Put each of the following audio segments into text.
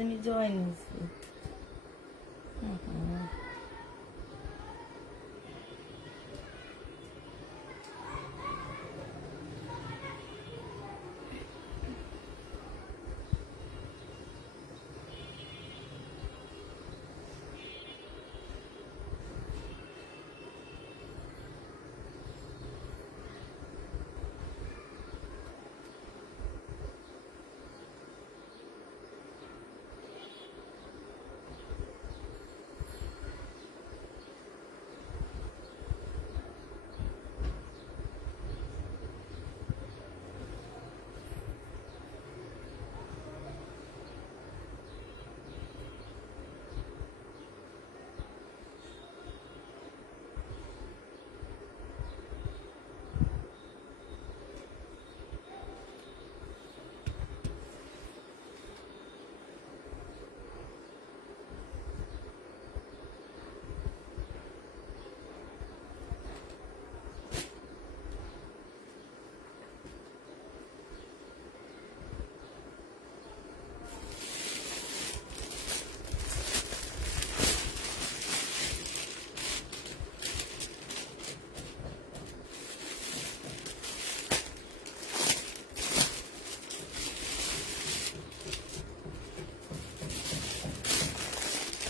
আমি জয়েন হয়েছি।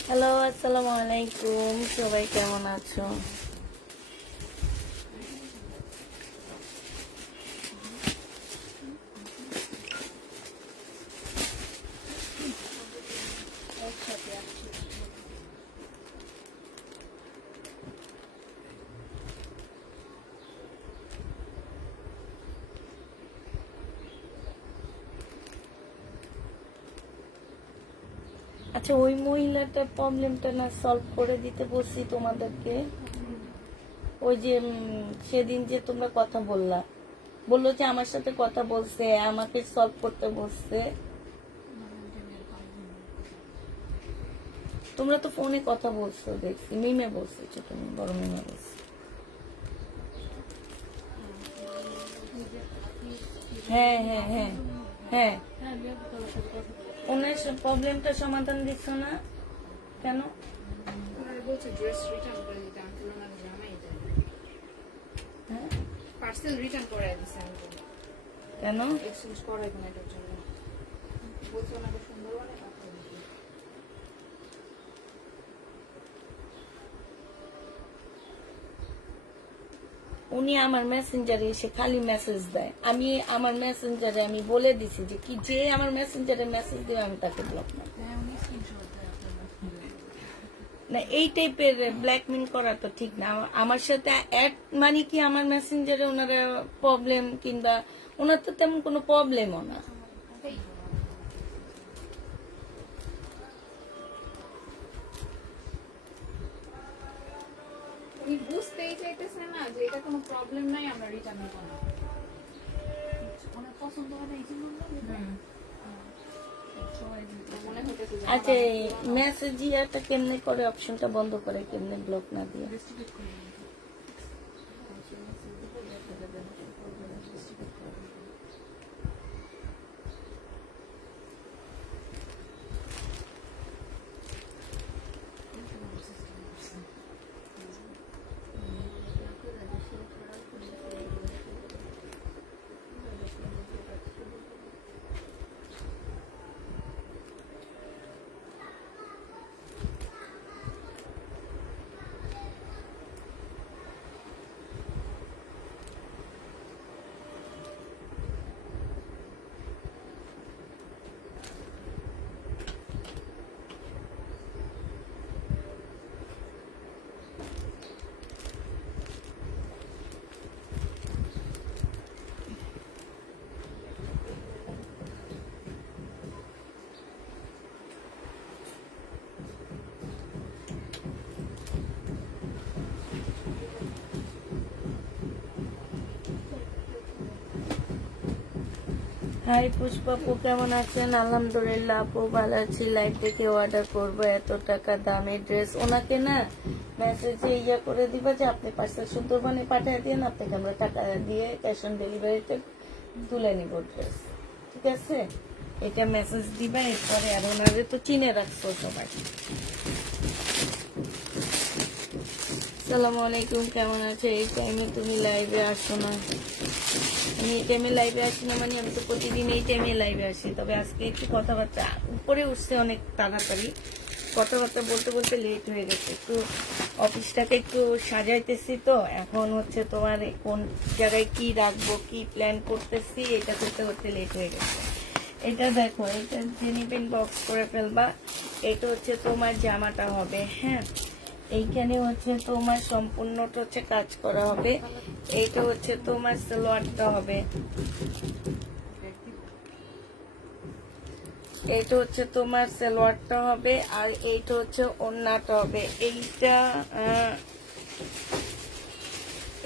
হ্যালো, আসসালামু আলাইকুম। সবাই কেমন আছো? আচ্ছা, ওই মহিলাটার প্রবলেমটা না সলভ করে দিতে বলছি তোমাদেরকে। ওই যে সেদিন যে তোমরা কথা বললো যে আমার সাথে কথা বলছে, আমাকে সলভ করতে বলছে। তোমরা তো ফোনে কথা বলছো, দেখছি। মিমে বলছে, ছোট বড় মিমে বলছে। হ্যাঁ হ্যাঁ হ্যাঁ হ্যাঁ, ওনার প্রবলেমটা সমাধান দিচ্ছ না কেন? পার্সেল রিটার্ন করে দিছে আমি কেন? এক্সচেঞ্জ করাই না এটার জন্য বলছে ওনাকে সুন্দরবনে পাঠিয়ে দিতে। উনি আমার মেসেঞ্জারে এসে খালি মেসেজ দেয়। আমি আমার মেসেঞ্জারে আমি বলে দিছি যে কি যে আমার মেসেঞ্জারে মেসেজ দেবে আমি তাকে ব্লক না। হ্যাঁ উনি স্ক্রিনশট দেয় আপনার না, এই টাইপের ব্ল্যাকমেল করা তো ঠিক না। আমার সাথে অ্যাড মানে কি আমার মেসেঞ্জারে ওনারা প্রবলেম, কিংবা ওনার তো তেমন কোনো প্রবলেমও না। উনি বুঝতেই চাইতেছেন না যে এটা কোনো প্রবলেম নাই, আমরা রিটার্ন নেব না। ওনার পছন্দ হয় না এই জন্য মনে হইতেছে যে আচ্ছা, মেসেজ ইয়াটা কেমনে করে, অপশনটা বন্ধ করে কেমনে ব্লক না দিয়ে? ডিস্ট্রিবিউট করে দিন। হাই পুষ্পা আপু, কেমন আছেন? আলহামদুলিল্লাহ আপু, ভালো আছি। লাইভ দেখে অর্ডার করবো, এত টাকা দামের ড্রেস। ওনাকে না মেসেজে ইয়া করে দিবা যে আপনি পার্সেল সুন্দরবনে পাঠিয়ে দিন, আপনাকে আমরা টাকা দিয়ে ক্যাশ অন ডেলিভারিতে তুলে নিব ড্রেস। ঠিক আছে? এটা মেসেজ দিবা, এরপরে আর ওনারে তো চিনে রাখছো সবাই। আসসালামু আলাইকুম, কেমন আছে? এই টাইমে তুমি লাইভে আসো না? আমি এই টাইমে লাইভে আসি না মানে আমি তো প্রতিদিন এই টাইমে লাইভে আসি, তবে আজকে একটু কথাবার্তা উপরে উঠছে অনেক তাড়াতাড়ি, কথাবার্তা বলতে বলতে লেট হয়ে গেছে। একটু অফিসটাকে একটু সাজাইতেছি, তো এখন হচ্ছে তোমার কোন জায়গায় কি রাখবো, কি প্ল্যান করতেছি, এটা করতে করতে লেট হয়ে গেছে। এটা দেখো, এটা জেনিবেন বক্স করে ফেলবা। এটা হচ্ছে তোমার জামাটা হবে, হ্যাঁ। এইখানে হচ্ছে তোমার সম্পূর্ণটা হচ্ছে কাজ করা হবে। এইটা হচ্ছে তোমার সালোয়ারটা হবে, এইটা হচ্ছে তোমার সালোয়ারটা হবে, আর এইটা হচ্ছে ওড়নাটা হবে।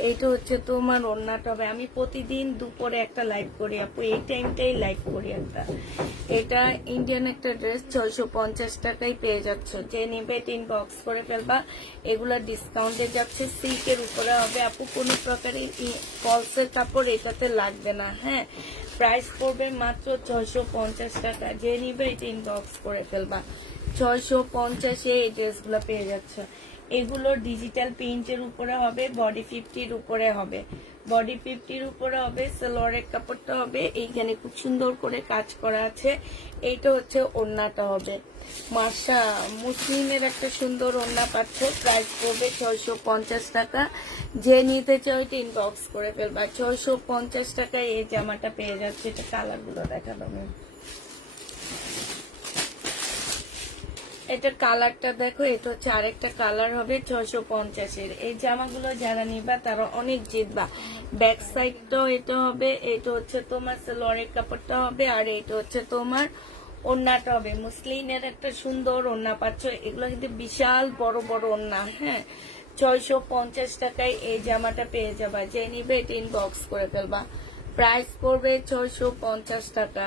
এইটা হচ্ছে তোমার ওড়নাটা হবে। আমি প্রতিদিন দুপুরে একটা লাইভ করি আপু, এই টাইমটাই লাইভ করি একটা। এটা ইন্ডিয়ান একটা ড্রেস, 650 টাকায় পেয়ে যাচ্ছ। যে নিবে ইনবক্স করে ফেলবা। এগুলা ডিসকাউন্টে যাচ্ছে, সিল্কের উপরে হবে আপু, কোনো প্রকারের ফলসের কাপড় এটাতে লাগবে না, হ্যাঁ। প্রাইস পড়বে মাত্র 650 টাকা। যে নিবে এটা ইনবক্স করে ফেলবা। 650-এ এই ড্রেসগুলো পেয়ে যাচ্ছ। এগুলো ডিজিটাল প্রিন্টের উপরে হবে, বডি 50-র উপরে হবে, বডি 50-র উপরে হবে। সালোয়ারের কাপড়টা হবে, এইখানে খুব সুন্দর করে কাজ করা আছে। এইটা হচ্ছে ওড়নাটা হবে। মার্শা মুসলিমের একটা সুন্দর ওড়না পাচ্ছ। প্রাইস পড়বে 650 টাকা। যে নিতে চাও এটা ইনবক্স করে ফেলবা। 650 টাকায় এই জামাটা পেয়ে যাচ্ছে। এটা কালারগুলো দেখাবো আমি। এটা কালারটা দেখো, এটা হচ্ছে আরেকটা কালার হবে 650-এর। এই জামাগুলো যারা নিবা তারা অনেক জিতবা। ব্যাক সাইডটাও এটা হবে, এটা হচ্ছে তোমার সালোয়ারের কাপড়টা হবে, আর এটা হচ্ছে তোমার ওড়নাটা হবে। মুসলিনের একটা সুন্দর ওড়না পাচ্ছ। এগুলো কিন্তু বিশাল বড় বড় ওড়না, হ্যাঁ। 650 টাকায় এই জামাটা পেয়ে যাবা। যে নিবে এটা ইনবক্স করে ফেলবা। প্রাইস পড়বে 650 টাকা।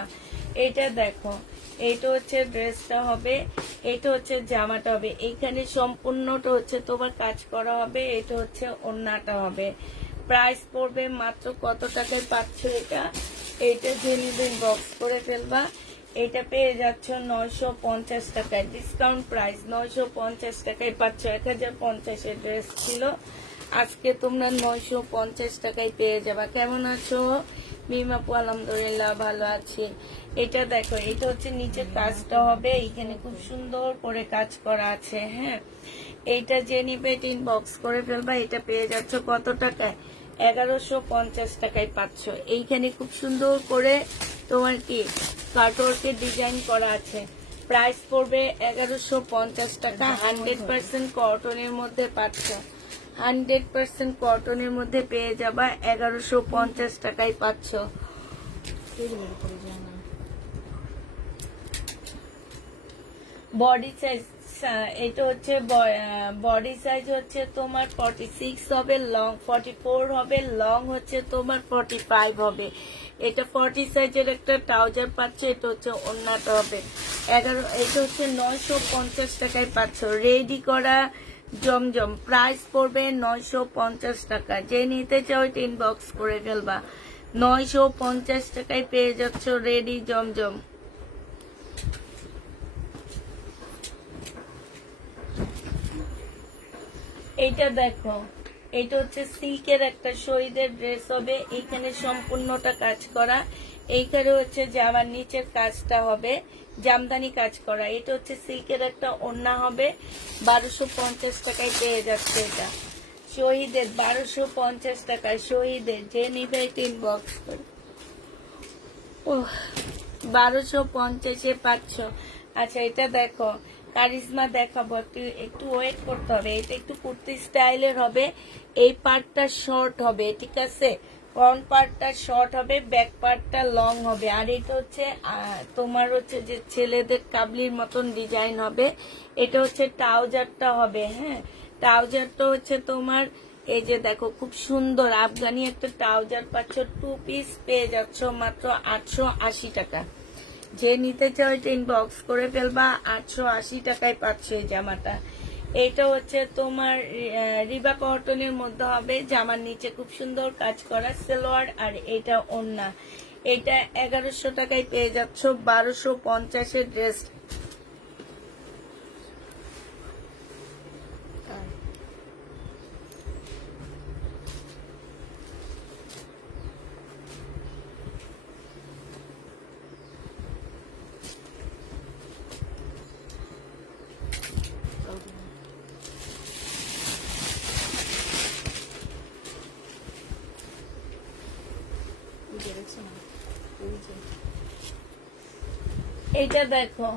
এটা দেখো, এইটা হচ্ছে ড্রেসটা হবে, এটা হচ্ছে জামাটা হবে। এইখানে সম্পূর্ণটা হচ্ছে তোমার কাজ করা হবে। এটা হচ্ছে ওড়নাটা হবে। প্রাইস পড়বে মাত্র কত টাকায় পাচ্ছ এটা? এইটা যে নিবেন বক্স করে ফেলবা। এটা পেয়ে যাচ্ছ 950 টাকায়, ডিসকাউন্ট প্রাইস 950 টাকায় পাচ্ছ। 1050-এর ড্রেস ছিল, আজকে তোমরা 950 টাকায় পেয়ে যাবা। কেমন আছো মিমাপু? আলহামদুলিল্লাহ ভালো আছি। এটা দেখো, এটা হচ্ছে নিচের কাজটা হবে, এইখানে খুব সুন্দর করে কাজ করা আছে, হ্যাঁ। এইটা যে নিবে ইনবক্স করে ফেলবা। এটা পেয়ে যাচ্ছ কত টাকায়? 1150 টাকায় পাচ্ছ। এইখানে খুব সুন্দর করে তোমার কি কাটওয়ার্কের ডিজাইন করা আছে। প্রাইস পড়বে 1150 টাকা। 100% কটনের মধ্যে পাচ্ছ। 100% কটনের মধ্যে পেয়ে যাবা। 1150 টাকায় পাচ্ছ। বডি সাইজ, এটা হচ্ছে বডি সাইজ হচ্ছে তোমার 46 হবে, লং 44 হবে, লং হচ্ছে তোমার 45 হবে। এটা 40 সাইজের একটা ট্রাউজার পাচ্ছ। এটা হচ্ছে ওড়নাটা হবে। এটা হচ্ছে 950 টাকায় পাচ্ছ। রেডি করা জমজম। প্রাইস পড়বে 950 টাকা। যে নিতে চাও এটা ইনবক্স করে ফেলবা। 950 টাকায় পেয়ে যাচ্ছ রেডি জমজম। এইটা দেখো, এটা হচ্ছে সিল্কের একটা শহীদের ড্রেস হবে। এইখানে সম্পূর্ণটা কাজ করা। এইখানে হচ্ছে জামার নিচের কাজটা হবে জামদানি কাজ করা। এটা হচ্ছে সিল্কের একটা ওড়না হবে। 1250 টাকায় পেয়ে যাচ্ছে এটা। শহীদের 1250 টাকায় শহীদের। যে নিবে এটা ইনবক্স করে। 1250-এ পাচ্ছ। আচ্ছা, এটা দেখো, কারিজমা দেখাবো, একটু ওয়েট করতে হবে। এটা একটু কুর্তি স্টাইলের হবে। এই পার্টটা শর্ট হবে, ঠিক আছে। ফ্রন্ট পার্টটা শর্ট হবে, ব্যাক পার্টটা লং হবে। আর এটা হচ্ছে তোমার হচ্ছে যে ছেলেদের কাবলির মতন ডিজাইন হবে। এটা হচ্ছে ট্রাউজারটা হবে, হ্যাঁ। ট্রাউজারটা হচ্ছে তোমার এই যে দেখো, খুব সুন্দর আফগানি একটা ট্রাউজার পাচ্ছ। 2 পিস পেয়ে যাচ্ছ মাত্র 880 টাকা। যে নিতে চাও এটা ইনবক্স করে ফেলবা। 880 টাকায় পাচ্ছ এই জামাটা। এটা হচ্ছে তোমার রিবা কটনের মধ্যে হবে। জামার নিচে খুব সুন্দর কাজ করা সালোয়ার, আর এটা ওড়না। এটা 1100 টাকায় পেয়ে যাচ্ছ 1250-এর ড্রেস। এইটা দেখো,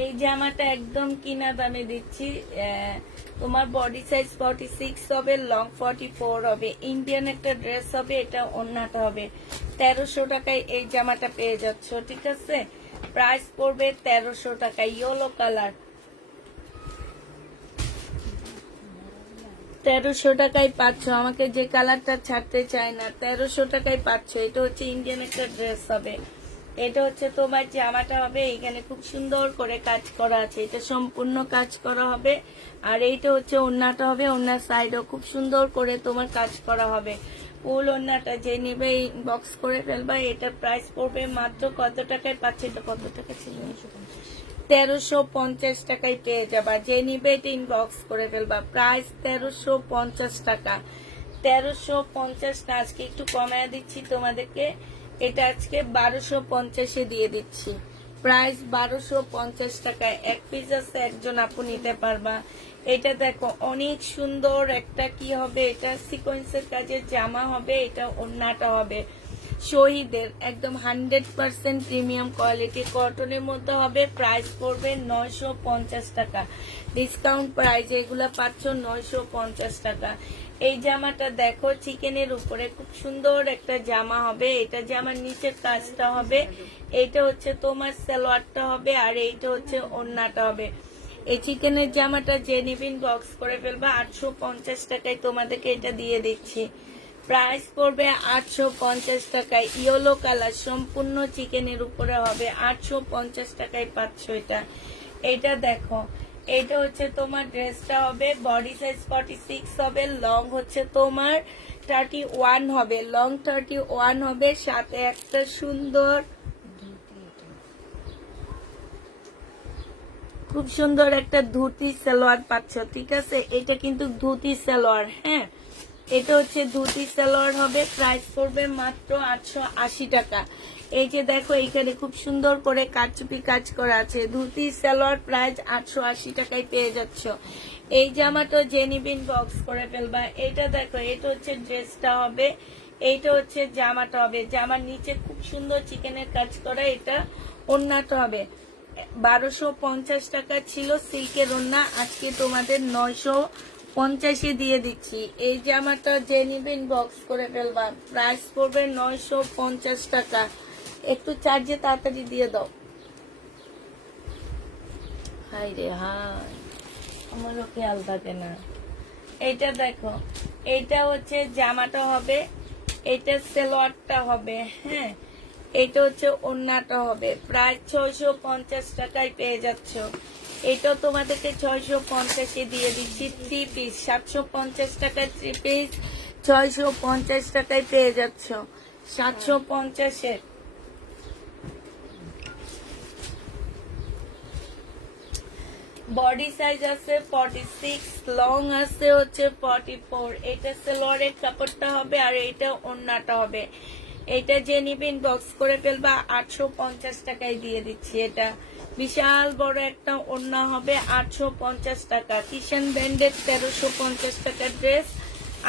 এই জামাটা একদম কিনা দামে দিচ্ছি। তোমার বডি সাইজ 46 হবে, লং 44 হবে, ইন্ডিয়ান একটা ড্রেস হবে, এটা ওড়নাটা হবে। 1300 টাকায় এই জামাটা পেয়ে যাচ্ছ, ঠিক আছে? প্রাইস পড়বে 1300 টাকা। ইয়েলো কালার 1300 টাকায় পাচ্ছ। আমাকে যে কালারটা ছাড়তে চায় না, 1300 টাকায় পাচ্ছ। এটা হচ্ছে ইন্ডিয়ান একটা ড্রেস হবে। এটা হচ্ছে তোমার জামাটা হবে, এখানে খুব সুন্দর করে কাজ করা আছে, এটা সম্পূর্ণ কাজ করা হবে। আর এইটা হচ্ছে ওড়নাটা হবে, ওড়নার সাইডও খুব সুন্দর করে তোমার কাজ করা হবে। ফুল ওড়নাটা যে নেবে বক্স করে ফেলবা। এটার প্রাইস পড়বে মাত্র কত টাকায় পাচ্ছে? এটা কত টাকা ছিল? 1350 টাকায় পেয়ে যাবা। যে নিবে এটা ইনবক্স করে ফেলবা। প্রাইস 1350 টাকা। 1350 না, আজকে একটু কমায় দিচ্ছি তোমাদেরকে। এটা আজকে 1250-এ দিয়ে দিচ্ছি। প্রাইস 1250 টাকায়। এক পিস আছে, একজন আপু নিতে পারবা। এটা দেখো অনেক সুন্দর একটা কি হবে, এটা সিকোয়েন্সের কাজের জামা হবে, এটা ওড়নাটা হবে শহীদের একদম 100% প্রিমিয়াম কোয়ালিটি কটনের মধ্যে হবে। প্রাইস পড়বে 950 টাকা। ডিসকাউন্ট প্রাইস এগুলা পাচ্ছ 950 টাকা। এই জামাটা দেখো চিকেনের উপরে খুব সুন্দর একটা জামা হবে। এটা জামার নিচের কাজটা হবে, এইটা হচ্ছে তোমার সালোয়ারটা হবে, আর এইটা হচ্ছে ওড়নাটা হবে। এই চিকেনের জামাটা যে নিবিন বক্স করে ফেলবা। 850 টাকায় তোমাদেরকে এটা দিয়ে দিচ্ছি। প্রাইস পড়বে 850 টাকায়। ইয়েলো কালার সম্পূর্ণ চিকেনের উপরে হবে, 850 টাকায় পাচ্ছ এটা। এটা দেখো, এটা হচ্ছে তোমার ড্রেসটা হবে, বডি সাইজ 46 হবে, লং হচ্ছে তোমার 31 হবে, লং 31 হবে। সাথে একটা সুন্দর খুব সুন্দর একটা ধুতি সালোয়ার পাচ্ছ, ঠিক আছে? এটা কিন্তু ধুতি সালোয়ার, হ্যাঁ, এটা হচ্ছে ধুতি সালোয়ার হবে। প্রাইস পড়বে মাত্র 880 টাকা। এই যে দেখো এখানে খুব সুন্দর করে কারচুপি কাজ করা আছে, ধুতি সালোয়ার। প্রাইস 880 টাকায় পেয়ে যাচ্ছ। এই জামাটা যে নিবিন বক্স করে ফেলবা। এটা দেখো, এটা হচ্ছে ড্রেসটা হবে, এইটা হচ্ছে জামাটা হবে। জামার নিচে খুব সুন্দর চিকেনের কাজ করা, এটা ওড়নাটা হবে। 1250 টাকা ছিল সিল্কের ওড়না, আজকে তোমাদের 950-এ দিয়ে দিচ্ছি। এই জামাটা যে নিবেন বক্স করে ফেলবা। প্রাইস পড়বে 950 টাকা। একটু চার্জে তাড়াতাড়ি দিয়ে দাও। হাই রে হাই, আমারও খেয়াল থাকে না। এটা দেখো, এটা হচ্ছে জামাটা হবে, এটা সালোয়ারটা হবে, হ্যাঁ, এটা হচ্ছে ওড়নাটা হবে। প্রায় 650 টাকায় পেয়ে যাচ্ছ। এটা তোমাদেরকে 650-এ দিয়ে দিচ্ছি। 3 পিস 750 টাকায়, 3 পিস 650 টাকায় পেয়ে যাচ্ছ। 750-এ বডি সাইজ আছে 46, লং আছে হচ্ছে 44। এটা সালোয়ারের কাপড়টা হবে, আর এটা ওড়নাটা হবে। এটা যে নিবেন বক্স করে ফেলবা। 850 টাকায় দিয়ে দিচ্ছি। এটা বিশাল বড় একটা ওড়না হবে, 850 টাকা। কিষান ব্র্যান্ডের 1350 টাকার ড্রেস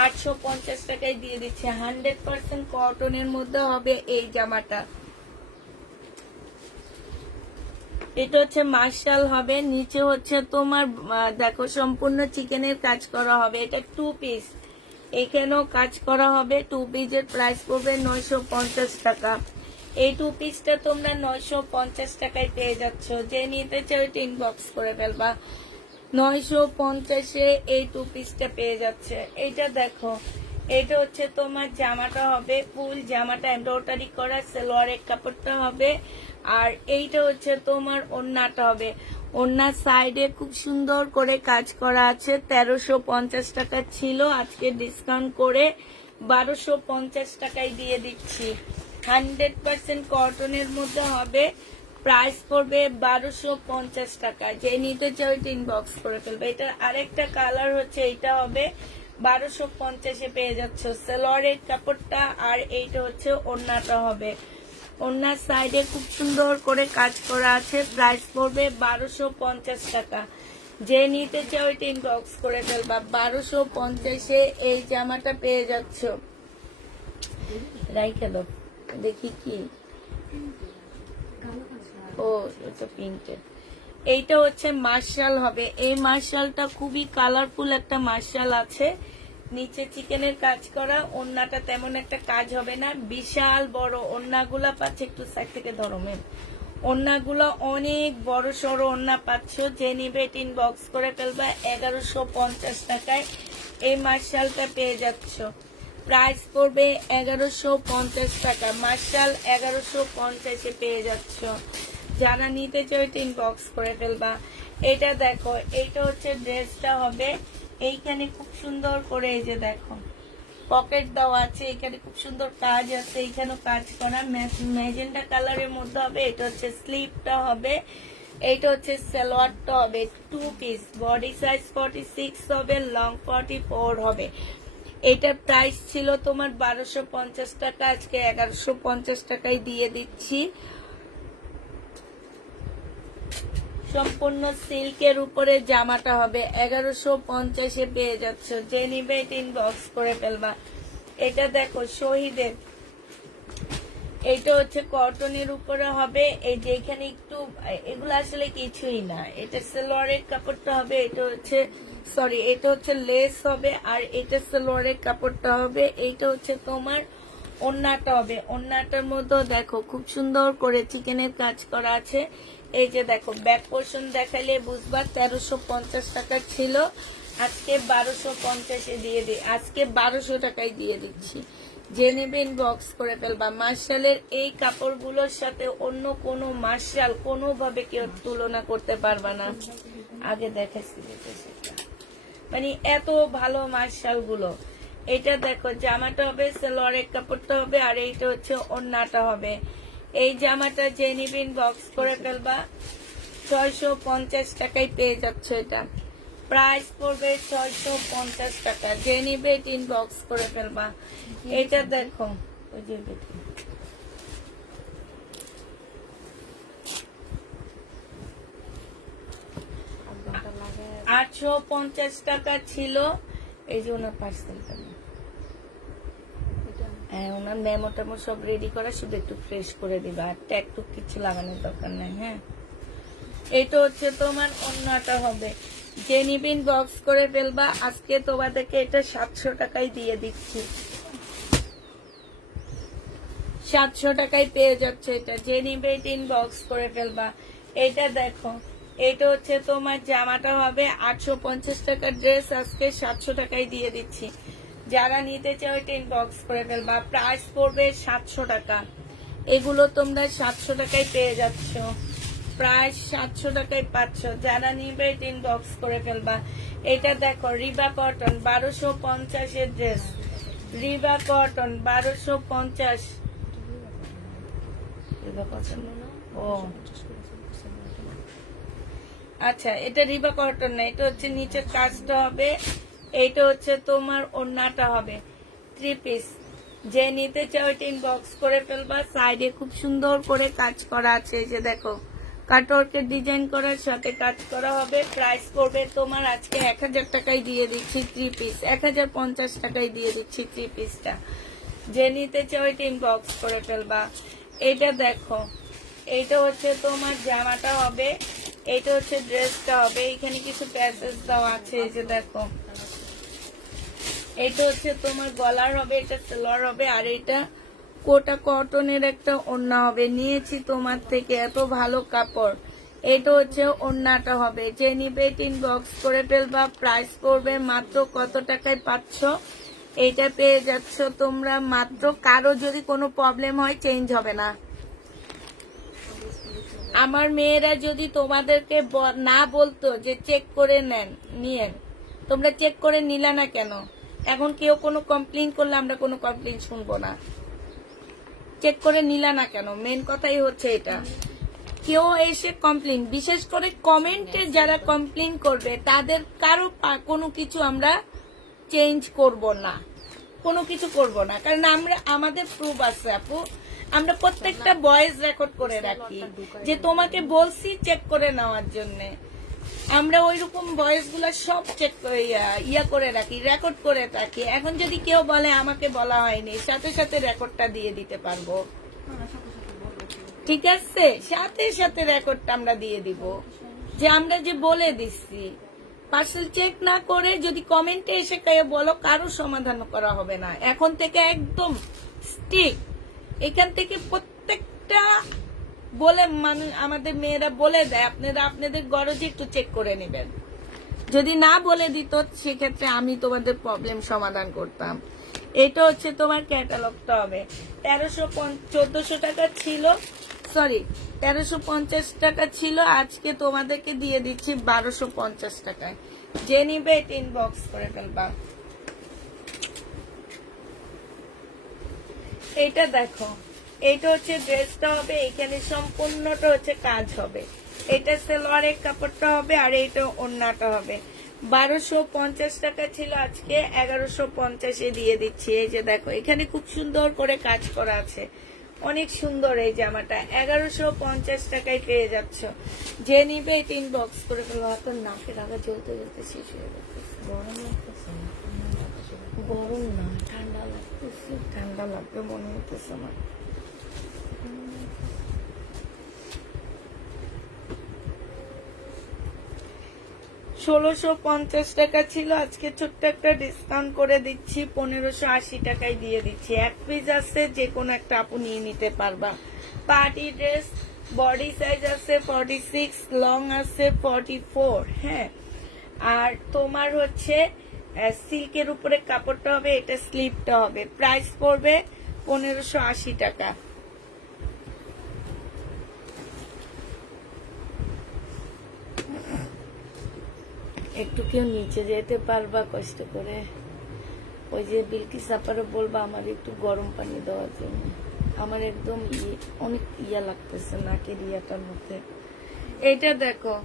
850 টাকায় দিয়ে দিচ্ছে। 100% কটনের মধ্যে হবে এই জামাটা। এটা হচ্ছে মার্শাল হবে, নিচে হচ্ছে তোমার দেখো সম্পূর্ণ চিকেনের কাজ করা হবে। এটা 2 পিস, এখানেও কাজ করা হবে। 2 পিসের প্রাইস পড়বে 950 টাকা। এই 2 পিসটা তোমরা 950 টাকায় পেয়ে যাচ্ছ। যে নিতে চাও এটা ইনবক্স করে ফেলবা। 950-এ এই 2 পিসটা পেয়ে যাচ্ছে। এইটা দেখো, এটা হচ্ছে তোমার জামাটা হবে, ফুল জামাটা এমব্রয়ডারি করা, সালোয়ারের কাপড়টা হবে, আর এইটা হচ্ছে তোমার ওড়নাটা হবে। ওড়নার সাইডে খুব সুন্দর করে কাজ করা আছে। 1350 টাকা ছিল, আজকে ডিসকাউন্ট করে 1250 টাকায় দিয়ে দিচ্ছি। 100% কটনের মধ্যে হবে, প্রাইস পড়বে 1250 টাকা। যে নিতে চাও এটা ইনবক্স করে ফেলবে। এটার আরেকটা কালার হচ্ছে, এটা হবে 1250-এ পেয়ে যাচ্ছ সালোয়ারের কাপড়টা, আর এইটা হচ্ছে ওড়নাটা হবে। ওড়নার সাইডে খুব সুন্দর করে কাজ করা আছে, প্রাইস পড়বে 1250 টাকা। যে নিতে চাও এটা ইনবক্স করে ফেলবা। 1250-এ এই জামাটা পেয়ে যাচ্ছ। রাইখে দাও, দেখি কি, ও এটা প্রিন্টেড। এইটা হচ্ছে মার্শাল হবে। এই মার্শালটা খুবই কালারফুল একটা মার্শাল আছে, নিচে চিকেনের কাজ করা, ওড়নাটা তেমন একটা কাজ হবে না, বিশাল বড় ওড়নাগুলা পাচ্ছে। একটু সাইড থেকে ধরো মেম, ওড়নাগুলো অনেক বড় সড়ো ওড়না পাচ্ছ। যে নিবে ইনবক্স করে ফেলবা। 1150 টাকায় এই মার্শালটা পেয়ে যাচ্ছ। প্রাইস পড়বে 1150 টাকা। মার্শাল 1150-এ পেয়ে যাচ্ছ। যারা নিতে চাও এটা ইনবক্স করে ফেলবা। এটা দেখো, এটা হচ্ছে ড্রেসটা হবে। এইখানে খুব সুন্দর করে এই যে দেখো পকেট দেওয়া আছে, এখানে খুব সুন্দর কাজ আছে, এইখানেও কাজ করা, ম্যাজেন্টা কালারের মধ্যে হবে। এটা হচ্ছে স্লিভটা হবে, এইটা হচ্ছে সালোয়ারটা হবে। 2 পিস, বডি সাইজ 46 হবে, লং 44 হবে। এটার প্রাইস ছিল তোমার 1250 টাকা, আজকে 1150 টাকায় দিয়ে দিচ্ছি। সম্পূর্ণ সিল্কের উপরে জামাটা হবে, 1150-এ পেয়ে যাচ্ছ। যে নিবে এটা ইনবক্স করে ফেলবা। এটা দেখো শহীদের, এইটা হচ্ছে কটনের উপরে হবে। এই যে এখানে একটু, এগুলো আসলে কিছুই না, এটা সালোয়ারের কাপড়টা হবে। এটা হচ্ছে সরি, এটা হচ্ছে লেস হবে, আর এটা সালোয়ারের কাপড়টা হবে। এইটা হচ্ছে তোমার ওড়নাটা হবে। ওড়নাটার মধ্যে দেখো খুব সুন্দর করে চিকেনের কাজ করা আছে। এই যে দেখো ব্যাক পোর্শন দেখাইলে বুঝবা। 1350 টাকা ছিল, আজকে 1250-এ দিয়ে দিই, আজকে 1200 টাকায় দিয়ে দিচ্ছি। যে নেবে ইনবক্স করে ফেলবা। মার্শালের এই কাপড়গুলোর সাথে অন্য কোনো মার্শাল কোনোভাবে কেউ তুলনা করতে পারবা না। আগে দেখেছি মানে এত ভালো মার্শাল গুলো। এটা দেখো জামাটা হবে, সালোয়ারের কাপড়টা হবে, আর এইটা হচ্ছে ওড়নাটা হবে। এই জামাটা যে নিবে ইনবক্স করে ফেলবা। 650 টাকায় পেয়ে যাচ্ছে এটা। প্রাইস পড়বে 650 টাকা। যে নিবে ইনবক্স করে ফেলবা। এটা দেখো, ওই যে দেখো 850 টাকা ছিল। এই যে ওনার পার্সেলটা, হ্যাঁ ওনার মেমো টেমো সব রেডি করা, শুধু একটু ফ্রেশ করে দিবা, আর ট্যাগ টুক কিছু লাগানোর দরকার নেই। হ্যাঁ, এটা হচ্ছে তোমার ওড়নাটা হবে। যে নিবে ইনবক্স করে ফেলবা। আজকে তোমাদেরকে এটা 700 টাকায় দিয়ে দিচ্ছি। 700 টাকায় পেয়ে যাচ্ছে এটা। যে নিবে ইনবক্স করে ফেলবা। এটা দেখো, এটা হচ্ছে তোমার জামাটা হবে। 850 টাকার ড্রেস আজকে 700 টাকায় দিয়ে দিচ্ছি। যারা নিতে চাও এটা ইনবক্স করে ফেলবা। প্রাইস পড়বে 700 টাকা। এগুলো তোমরা 700 টাকায় পেয়ে যাচ্ছ। প্রায় 700 টাকায় পাচ্ছ। যারা নিবে এটা ইনবক্স করে ফেলবা। এটা দেখো রিবা কটন 1250-এর ড্রেস। রিবা কটন 1250। রিবা কটন ও আচ্ছা, এটা রিবা কটন না, এটা হচ্ছে নিচের কাজটা হবে। এইটা হচ্ছে তোমার ওড়নাটা হবে। 3 পিস। যে নিতে চাও এটা ইনবক্স করে ফেলবা। সাইডে খুব সুন্দর করে কাজ করা আছে। এই যে দেখো কাটওয়ার্কের ডিজাইন করার সাথে কাজ করা হবে। প্রাইস পড়বে তোমার আজকে 1000 টাকায় দিয়ে দিচ্ছি 3 পিস। 1050 টাকায় দিয়ে দিচ্ছি 3 পিসটা। যে নিতে চাও এটা ইনবক্স করে ফেলবা। এটা দেখো, এইটা হচ্ছে তোমার জামাটা হবে, এইটা হচ্ছে ড্রেসটা হবে। এখানে কিছু প্যাসেজ দেওয়া আছে। এই যে দেখো, এটা হচ্ছে তোমার গলার হবে, এটা সালোয়ার হবে, আর এটা কোটা কটনের একটা ওড়না হবে। নিয়েছি তোমার থেকে এত ভালো কাপড়। এটা হচ্ছে ওড়নাটা হবে। যে নিবে ইনবক্স করে ফেলবা। প্রাইস পড়বে মাত্র কত টাকায় পাচ্ছ? এটা পেয়ে যাচ্ছ তোমরা মাত্র, কারো যদি কোনো প্রবলেম হয় চেঞ্জ হবে না। আমার মেয়েরা যদি তোমাদেরকে না বলতো যে চেক করে নেন, নিয়ে তোমরা চেক করে নিলা না কেন? এখন কেউ কোনো কমপ্লেন করলে আমরা কোনো কমপ্লেন শুনবো না। চেক করে নিলা না কেন? মেন কথাই হচ্ছে এটা। কেউ এসে কমপ্লেন, বিশেষ করে কমেন্টে যারা কমপ্লেন করবে তাদের কারো কোনো কিছু আমরা চেঞ্জ করব না, কোনো কিছু করব না, কারণ আমরা আমাদের প্রুফ আছে আপু। আমরা প্রত্যেকটা ভয়েস রেকর্ড করে রাখি যে তোমাকে বলছি চেক করে নেওয়ার জন্য। আমরা ওইরকম ভয়েস গুলা সব চেক ইয়া করে রাখি, রেকর্ড করে রাখি। এখন যদি কেউ বলে আমাকে বলা হয়নি, সাথে সাথে রেকর্ডটা দিয়ে দিতে পারবো, ঠিক আছে? সাথে সাথে রেকর্ডটা আমরা দিয়ে দিব যে আমরা যে বলে দিচ্ছি। পার্সেল চেক না করে যদি কমেন্টে এসে কেউ বলো, কারো সমাধান করা হবে না। এখন থেকে একদম স্টিক, এখান থেকে প্রত্যেকটা বলে মানুষ, আমাদের মেয়েরা বলে দেয় আপনারা আপনাদের গরজে একটু চেক করে নেবেন। যদি না বলে দিত সেক্ষেত্রে আমি তোমাদের প্রবলেম সমাধান করতাম। এটা হচ্ছে তোমার ক্যাটালগটা হবে 1400 টাকা ছিল, সরি 1350 টাকা ছিল, আজকে তোমাদেরকে দিয়ে দিচ্ছি 1250 টাকায়। যে নিবে এটা ইনবক্স করে ফেলবা। এইটা দেখো, এইটা হচ্ছে ড্রেসটা হবে, এখানে সম্পূর্ণটা হচ্ছে কাজ হবে। এটা সালোয়ারের কাপড়টা হবে আর এইটা ওড়নাটা হবে। 1250 টাকা ছিল, আজকে 1150-এ দিয়ে দিচ্ছি। এই যে দেখো, এখানে খুব সুন্দর করে কাজ করা আছে, অনেক সুন্দর এই জামাটা। 1150 টাকায় পেয়ে যাচ্ছ। যে নিবে এটা ইনবক্স করে ফেলো। তো নাকের আগা জ্বলতে জ্বলতে শেষ হয়ে যাচ্ছে। গরম লাগতেছে না? গরম না, ঠান্ডা লাগতেছে। ঠান্ডা লাগবে মনে হইতেছে আমার। 1650 টাকা ছিল, আজকে ছোট্ট একটা ডিসকাউন্ট করে দিচ্ছি, 1580 টাকায় দিয়ে দিচ্ছি। এক পিস আছে, যে কোনো একটা আপু নিয়ে নিতে পারবা। পার্টি ড্রেস বডি সাইজ আছে 46, লং আছে 44। হ্যাঁ, আর তোমার হচ্ছে সিল্কের উপরে কাপড়টা হবে, এটা স্লিপটা হবে। প্রাইস পড়বে 1580 টাকা। একটু কেউ নিচে যেতে পারবা কষ্ট করে? ওই যে বিলকিস আপারে বলবা আমার একটু গরম পানি দেওয়ার জন্য। আমার একদম অনেক ইয়া লাগতেছে নাকের ইয়াটার মধ্যে। এইটা দেখো,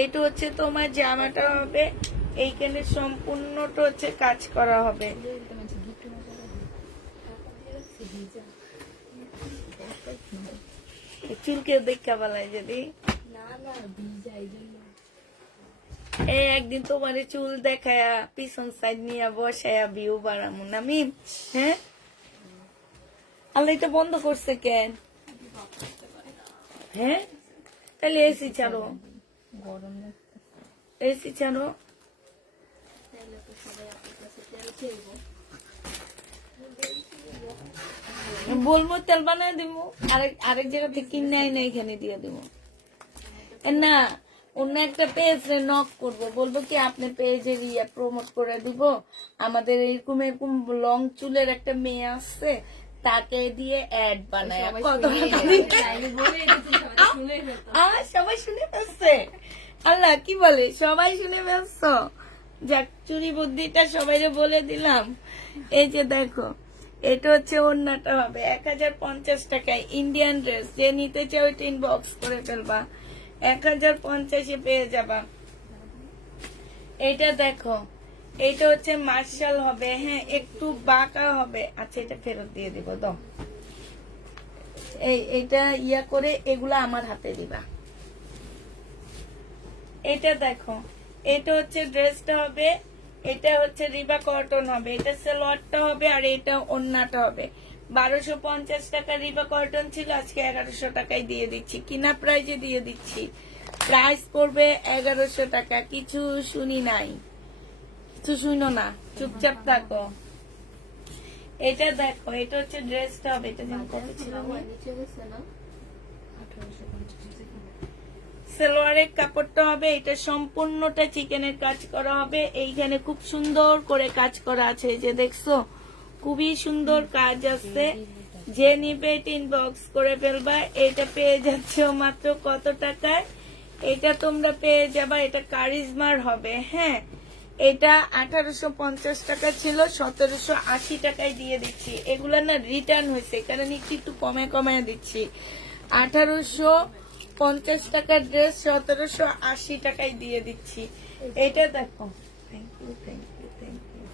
এইটা হচ্ছে তোমার জামাটা হবে, এইখানে সম্পূর্ণটা হচ্ছে কাজ করা হবে। চুলকে দেখা বলায় যদি এই একদিন তোমার চুল দেখায়া পিছন সাইড নিয়ে বসায়া ভিউ বাড়ামু না মিম। হ্যাঁ, আল্লাহ এটা বন্ধ করছে কেন? হ্যাঁ, তাহলে এসি ছাড়ো, এসি ছাড়ো। বলবো তেল বানায় দিব, আরেক জায়গা থেকে কিনে না এখানে দিয়ে দিব না। অন্য একটা পেজে নক করবো, বলবো কি আপনি পেজের ইয়া প্রমোট করে দিব, আমাদের এরকম এরকম লং চুলের একটা মেয়ে আসছে, তাকে দিয়ে অ্যাড বানায়। সবাই শুনে ফেলছে, আল্লাহ কি বলে, সবাই শুনে ফেলছ। যাক, চুরি বুদ্ধিটা সবাই বলে দিলাম। এই যে দেখো, এটা হচ্ছে ওড়নাটা হবে 1050 টাকায়। ইন্ডিয়ান ড্রেস, যে নিতে চাও ওইটা ইনবক্স করে ফেলবা, 1050-এ পেয়ে যাবা। এটা দেখো, এটা হচ্ছে মার্শাল হবে। হ্যাঁ, একটু বাঁকা হবে। আচ্ছা, এটা ফেরত দিয়ে দিব দাও। এইটা ইয়া করে এগুলা আমার হাতে দিবা। এটা দেখো, এটা হচ্ছে ড্রেসটা হবে, এটা হচ্ছে রিবা কটন হবে, এটা সালোয়ারটা হবে আর এটা ওড়নাটা হবে। 1250 টাকা রিবা কটন ছিল, আজকে 1100 টাকায় দিয়ে দিচ্ছি। কিনা প্রাইজে দিয়ে দিচ্ছি। প্রাইস পড়বে 1100 টাকা। কিছু শুনি নাই, কিছু শুনো না, চুপচাপ থাকো। এটা দেখো, এটা হচ্ছে ড্রেসটা হবে, এটা যেমন কত ছিল, সালোয়ারের কাপড়টা হবে, এটা সম্পূর্ণটা চিকেনের কাজ করা হবে। এইখানে খুব সুন্দর করে কাজ করা আছে, এই যে দেখছো, খুবই সুন্দর কাজ আছে। যে নিবে এটা ইনবক্স করে ফেলবা। এটা পেয়ে যাচ্ছ মাত্র কত টাকায়? এটা তোমরা পেয়ে যাবা, এটা কারিজমার হবে। হ্যাঁ, এটা 1850 টাকা ছিল, 1780 টাকায় দিয়ে দিচ্ছি। এগুলা না রিটার্ন হয়েছে, কারণ একটু কমে কমে দিচ্ছি। 1850 টাকার ড্রেস 1780 টাকায় দিয়ে দিচ্ছি। এটা দেখো, thank you thank you thank you.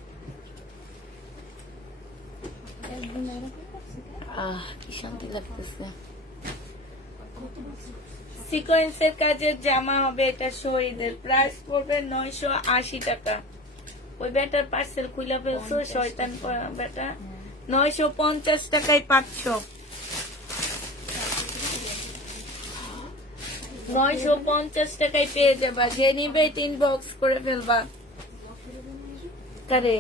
কি শান্তি লাগতেছে। সিকোয়েন্সের কাজের জামা হবে, এটা শহীদের, প্রাইস পড়বে 980 টাকা। ওই বেটার পার্সেল খুলে ফেলছো শয়তান বেটা। 950 টাকায় পাচ্ছ। 950 টাকায় পেয়ে যাবা। যে নিবে ইনবক্স করে ফেলবা। কারে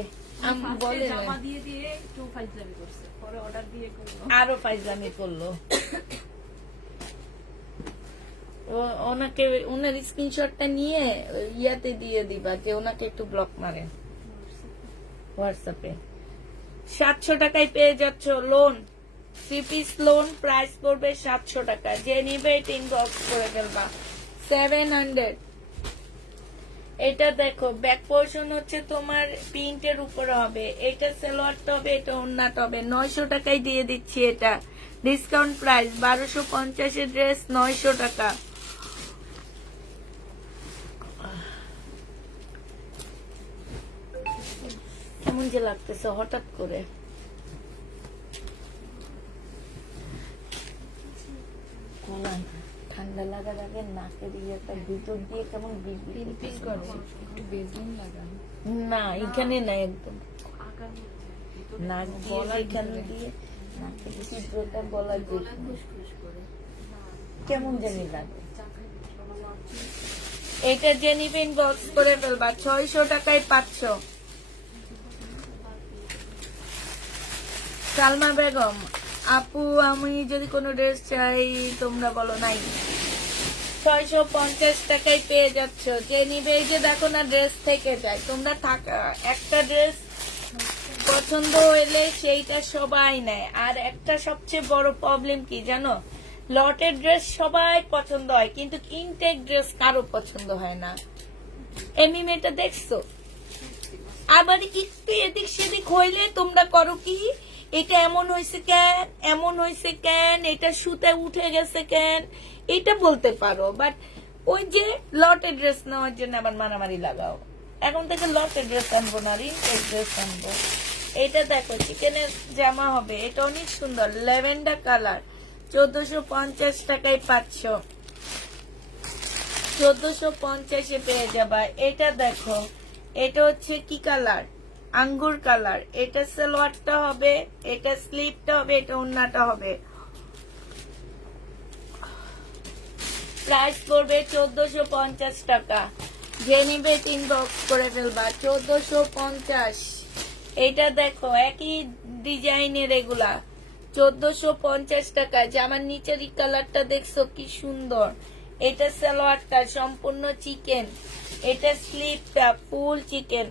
বলে না। জামা দিয়ে দিয়ে একটু ফাইজলামি করছে, পরে অর্ডার দিয়ে করলো। আরো ফাইজলামি করলো। ওনাকে ওনার স্ক্রিনশটটা নিয়ে ইয়াতে দিয়ে দিবা যে ওনাকে একটু ব্লক মারে হোয়াটসঅ্যাপে। 700 টাকায় পেয়ে যাচ্ছ লোন, 3 পিস লোন, প্রাইস পড়বে 700 টাকা। যে নিবে এটা ইনবক্স করে ফেলবা। 700। এটা দেখো, ব্যাক পোর্শন হচ্ছে তোমার প্রিন্টের উপরে হবে, এটা সালোয়ারটা হবে, এটা ওন্নাটা হবে। 900 টাকায় দিয়ে দিচ্ছি এটা, ডিসকাউন্ট প্রাইস। 1250 এর ড্রেস 900 টাকা। কেমন যে লাগতেছে হঠাৎ করে। ঠান্ডা লাগার আগে নাকের ইয়েটা ভিতর দিয়ে কেমন বিল করে। একটু বেজলিন লাগান না এখানে না, একদম নাক দিয়ে এখানে দিয়ে নাকের ছিদ্রটা গলা দিয়ে কেমন জানি লাগে। এটা যে নিবে ইনবক্স করে ফেলবা। 600 টাকায় পাচ্ছ। সালমা বেগম আপু, আমি যদি কোনো ড্রেস চাই তোমরা বলো নাই। 650 টাকায় পেয়ে যাচ্ছ। যে নিবে, এই যে দেখো না ড্রেস থেকে যায়। তোমরা একটা ড্রেস পছন্দ হইলে সেইটা সবাই নেয়। আর একটা সবচেয়ে বড় প্রবলেম কি জানো, লটের ড্রেস সবাই পছন্দ হয় কিন্তু ইনটেক ড্রেস কারো পছন্দ হয় না। এমনি মেয়েটা দেখছো, আবার একটু এদিক সেদিক হইলে তোমরা করো কি, এটা এমন হয়েছে কেন, এমন হয়েছে কেন, এটা সুতে উঠে গেছে কেন, এটা বলতে পারো। বাট ওই যে লটের ড্রেস নেওয়ার জন্য আবার মারামারি লাগাও। এখন থেকে লটের ড্রেস আনবো না, ইনটেক ড্রেস আনবো। এটা দেখো চিকেনের জামা হবে, এটা অনেক সুন্দর, ল্যাভেন্ডার কালার। 1450 টাকায় পাচ্ছ। 1450 পেয়ে যাবা। এটা দেখো, এটা হচ্ছে কি কালার, আঙ্গুর কালার। এটা সালোয়ারটা হবে, এটা স্লিপটা হবে, এটা ওন্নাটা হবে। প্রাইস পড়বে 1450 টাকা। যে নিবে ইনবক্স করে ফেলবা। 1450। এটা দেখো একই ডিজাইনের এগুলা, 1450 টাকা। জামার নিচের এই কালারটা দেখছো কি সুন্দর। এটা সালোয়ারটা সম্পূর্ণ চিকেন, এটা স্লিপটা ফুল চিকেন,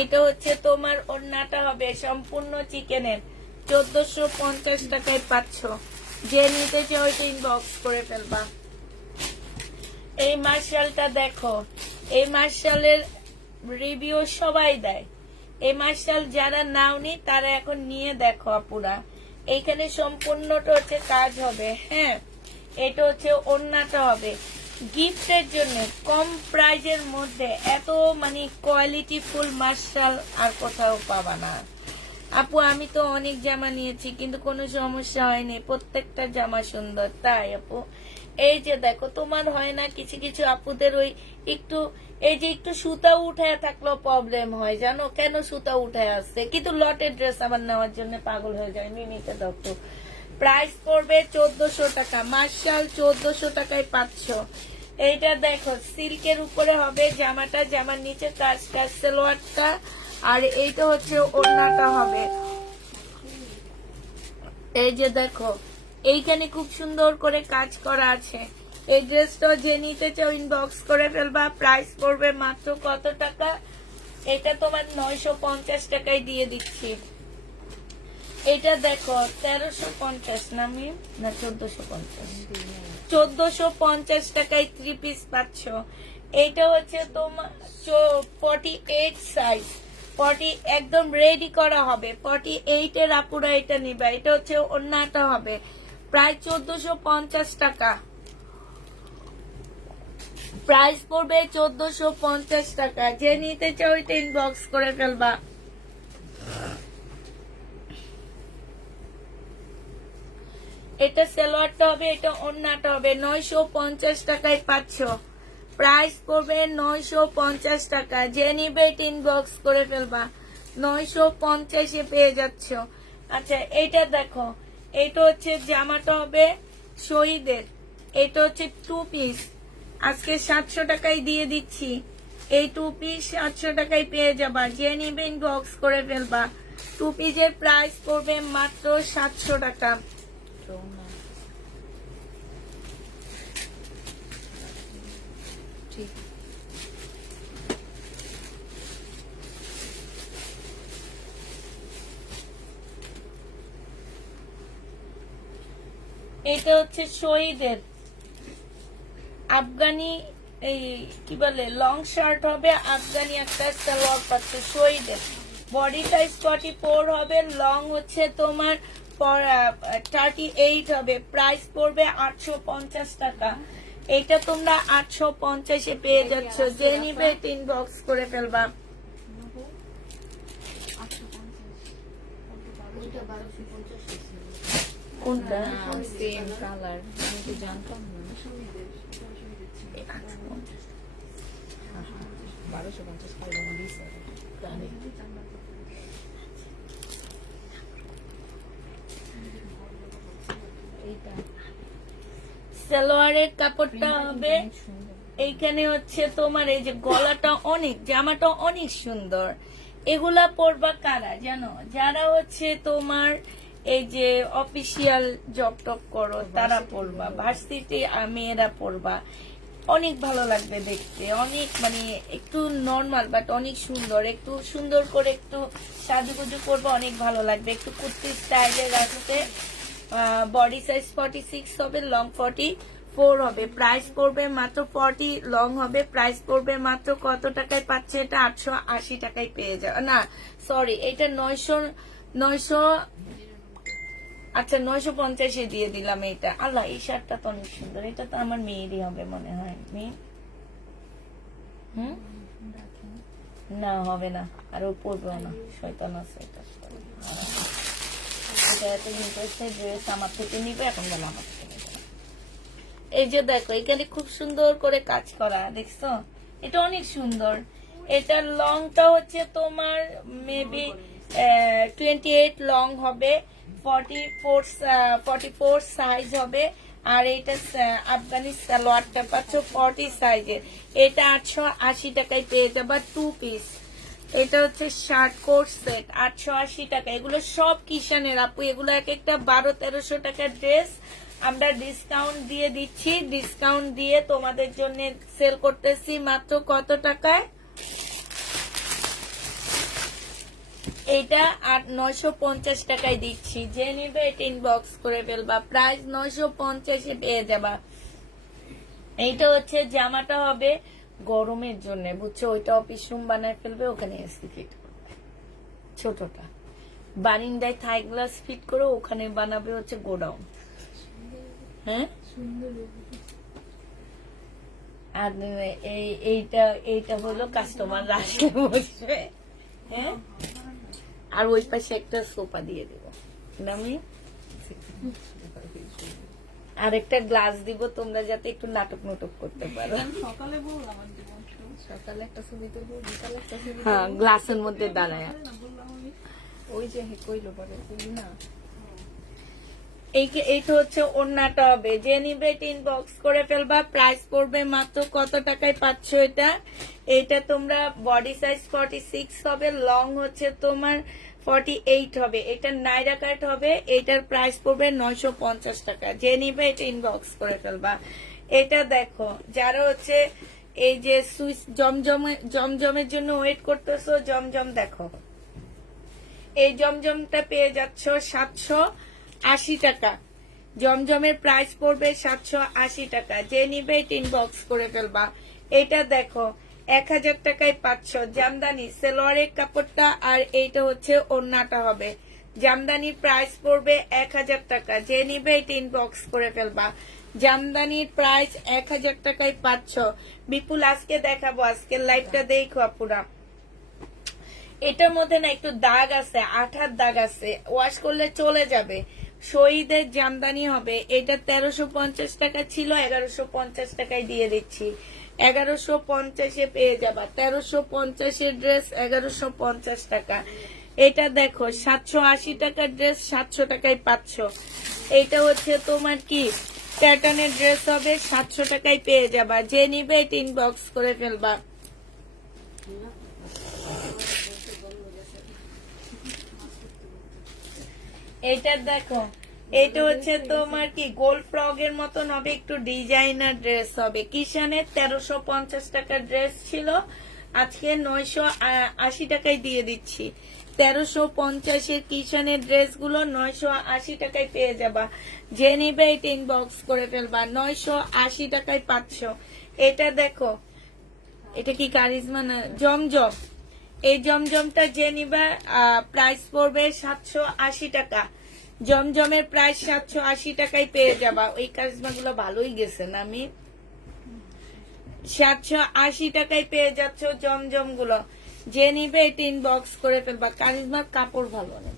এটা হচ্ছে তোমার ওড়নাটা হবে সম্পূর্ণ চিকেনের। 1450 টাকায় পাচ্ছ। যে নিতে চাও ওইটা ইনবক্স করে ফেলবা। এই মার্শালটা দেখো, এই মার্শালের রিভিউ সবাই দেয়। এই মার্শাল যারা নাওনি তারা এখন নিয়ে দেখো আপুরা। এইখানে সম্পূর্ণটা হচ্ছে কাজ হবে, হ্যাঁ। এটা হচ্ছে ওড়নাটা হবে। গিফটের জন্য কম প্রাইজের মধ্যে এত মানে কোয়ালিটি ফুল মার্শাল আর কোথাও পাবা না আপু। আমি তো অনেক জামা নিয়েছি কিন্তু কোনো সমস্যা হয়নি, প্রত্যেকটা জামা সুন্দর। তাই আপু, এই যে দেখো তোমার হয় না কিছু কিছু আপুদের ওই একটু এই যে একটু সুতা উঠে থাকলেও প্রবলেম হয়, জানো কেন সুতা উঠে আসছে, কিন্তু লটের ড্রেস আবার নেওয়ার জন্য পাগল হয়ে যায়। মিমিতে দেখো, প্রাইস পড়বে 1400 টাকা। মার্শাল 1400 টাকায় পাচ্ছ। এইটা দেখো সিল্কের উপরে হবে জামাটা, জামার নিচে কাজটা সালোয়ারটা, আর এইটা হচ্ছে ওড়নাটা হবে। এই যে দেখো এইখানে খুব সুন্দর করে কাজ করা আছে। এই ড্রেসটা যে নিতে চাও ইনবক্স করে ফেলবা। প্রাইস পড়বে মাত্র কত টাকা, এটা তোমার 950 টাকায় দিয়ে দিচ্ছি। এটা দেখো 1350 না মিম না 1450, 1450 টাকায় 3 পিস পাচ্ছ। এইটা হচ্ছে তোমার 48 সাইজ, 40 একদম রেডি করা হবে। 48 এর আপুরা এটা নিবা। এটা হচ্ছে ওন্নাটা হবে প্রায় 1450 টাকা, প্রাইস পড়বে 1450 টাকা। যে নিতে চাও ওইটা ইনবক্স করে ফেলবা। এটা সালোয়ারটা হবে, এটা ওন্নাটা হবে 950 টাকায় পাচ্ছ। প্রাইস পড়বে 950 টাকা। যে নিবে এটা ইনবক্স করে ফেলবা। 950 এ পেয়ে যাচ্ছ। আচ্ছা এইটা দেখো, এটা হচ্ছে জামাটা হবে শহীদের, এটা হচ্ছে 2 পিস, আজকে 700 টাকায় দিয়ে দিচ্ছি। এই 2 পিস 700 টাকায় পেয়ে যাবা। যে নিবে ইনবক্স করে ফেলবা। 2 পিসের প্রাইস পড়বে মাত্র 700 টাকা। ঠিক এটা হচ্ছে শহীদের আফগানি, এই কি বলে লং শার্ট হবে, আফগানি একটা সালোয়ার পাচ্ছে শহীদের। বডি সাইজ 44 হবে, লং হচ্ছে তোমার 38 হবে। প্রাইস পড়বে 850 টাকা। এটা তোমরা 850 এ পেয়ে যাচ্ছ। যে নিবে ইনবক্স করে ফেলবা। কোনটা? সেম কালার, আমি তো জানতাম না। 1250 পাইলাম দিছে। এইটা সালোয়ারের কাপড়টা হবে, অনেক সুন্দর। এইখানে হচ্ছে তোমার এই যে গলাটা অনেক, জামাটা অনেক সুন্দর। এগুলা পরবা কারা জানো? যারা হচ্ছে তোমার এই যে অফিসিয়াল জব টপ করো তারা পরবা, ভার্সিটি মেয়েরা পরবা। অনেক ভালো লাগবে দেখতে, অনেক মানে একটু নর্মাল বাট অনেক সুন্দর। একটু সুন্দর করে একটু সাজুগুজু করবা, অনেক ভালো লাগবে। একটু কুর্তি স্টাইলের রাখতে। বডি সাইজ 46 হবে, লং 44 হবে। প্রাইস পড়বে মাত্র 40, লং হবে। প্রাইস পড়বে মাত্র কত টাকায় পাচ্ছে এটা? 880 টাকায় পেয়ে যাবে। না সরি, এটা 900 আচ্ছা 950 এ দিয়ে দিলাম এটা। আল্লাহ, এই শার্টটা তো অনেক সুন্দর। এটা তো আমার মেয়েরই হবে মনে হয়। মেয়ে না হবে না, আর ও পরবেও না, শয়তান আছে এটা। এটা এত ইন্টারেস্টেড ড্রেস আমার থেকে নিবে, এখন বলে আমার থেকে নিবে না। এই যে দেখো এখানে খুব সুন্দর করে কাজ করা, দেখছো? এটা অনেক সুন্দর। এটা লংটা হচ্ছে তোমার মেবি 28 লং হবে, 44 সাইজ হবে। আর এটা আফগানি সালোয়ারটা পাচ্ছ 40 সাইজের। এটা 880 টাকায় পেয়ে যাবা 2 পিস। এটা হচ্ছে শার্ট কোট সেট 880 টাকা। এগুলো সব কিষানের আপু, এগুলো এক একটা 1200-1300 টাকার ড্রেস। আমরা ডিসকাউন্ট দিয়ে দিচ্ছি, ডিসকাউন্ট দিয়ে তোমাদের জন্য সেল করতেছি মাত্র কত টাকায়? এটা 950 টাকায় দিচ্ছি। যে নিবে এটা ইনবক্স করে ফেলবা। প্রাইস 950 এ পেয়ে যাবা। এইটা হচ্ছে জামাটা হবে গরমের জন্য, বুঝছো? ওইটা অফিস রুম বানায় ফেলবে, ওখানে এসি ফিট করবে। ছোটটা বারিন্দায় থাই গ্লাস ফিট করে ওখানে বানাবে হচ্ছে গোডাউন। হ্যাঁ, আর এইটা হলো কাস্টমার আসলে বসবে। হ্যাঁ, আর ওই পাশে একটা সোফা দিয়ে দেবো আমি, আর একটা গ্লাস দিব, তোমরা যাতে একটু নাটক নাটক করতে পারো। সকালে বললাম আর দিব, সকালে একটা ছবি তুলবো, বিকালে একটা ছবি হ্যাঁ, গ্লাসের মধ্যে দাঁড়ায়। ওই যে কইলো পরে তুলি না। এইটা হচ্ছে ওড়নাটা হবে। যে নিবে ইনবক্স করে ফেলবা। প্রাইস পড়বে মাত্র কত টাকায় পাচ্ছ এটা? এটা তোমরা বডি সাইজ 46 হবে, লং হচ্ছে তোমার 48 হবে। এটা নাইরা কাট হবে। এটার প্রাইস পড়বে 950 টাকা। যে নিবে এটা ইনবক্স করে ফেলবা। এটা দেখো, যারা হচ্ছে এই যে সুইচ জমজমের জন্য ওয়েট করতেছো, জমজম দেখো, এই জমজমটা পেয়ে যাচ্ছ 780 টাকা। জমজমের প্রাইস পড়বে 780 টাকা। যে নিবে ইনবক্স করে ফেলবা। এটা দেখো 1000 টাকায় 500 জামদানি সেলোয়ারের কাপড়টা, আর এইটা হচ্ছে ওড়নাটা হবে। জামদানির প্রাইস পড়বে 1000 টাকা, যে নিবে এটা ইনবক্স করে ফেলবা। জামদানির প্রাইস 1000 টাকায় 500। বিপুল আজকে দেখাবো, আজকের লাইভটা দেখো আপুরা। এটার মধ্যে না একটু দাগ আছে, আঠার দাগ আছে, ওয়াশ করলে চলে যাবে। শহীদের জামদানি হবে। এটা 1350 টাকা ছিল, 1150 টাকায় দিয়ে দিচ্ছি। 1150-এ পেয়ে যাবা। 1350-এর ড্রেস 1150 টাকা। এটা দেখো 780 টাকার ড্রেস 700 টাকায় 500। এটা হচ্ছে তোমার কি প্যাটার্নের ড্রেস হবে, 700 টাকায় পেয়ে যাবা। যে নিবে এটা ইনবক্স করে ফেলবা। এটা দেখো, এটা হচ্ছে তোমার কি গোল্ড ফ্রগের মতন হবে, একটু ডিজাইনার ড্রেস হবে। কিষানের 1350 টাকার ড্রেস ছিল, আজকে 980 টাকায় দিয়ে দিচ্ছি। 1350-এর কিষানের ড্রেস গুলো 980 টাকায় পেয়ে যাবা। যে নিবে এটা ইনবক্স করে ফেলবা। 980 টাকায় 500। এটা দেখো, এটা কি কারিজমা না জমজম, এই জমজমটা যে নিবা প্রাইস পড়বে 780 টাকা। জমজমের প্রাইস 780 টাকায় পেয়ে যাবা। ওই কারিজমা গুলো ভালোই গেছে না, আমি 780 টাকায় পেয়ে যাচ্ছ জমজম গুলো। যে নিবে এটা ইনবক্স করে ফেলবা। কারিজমার কাপড় ভালো নেই।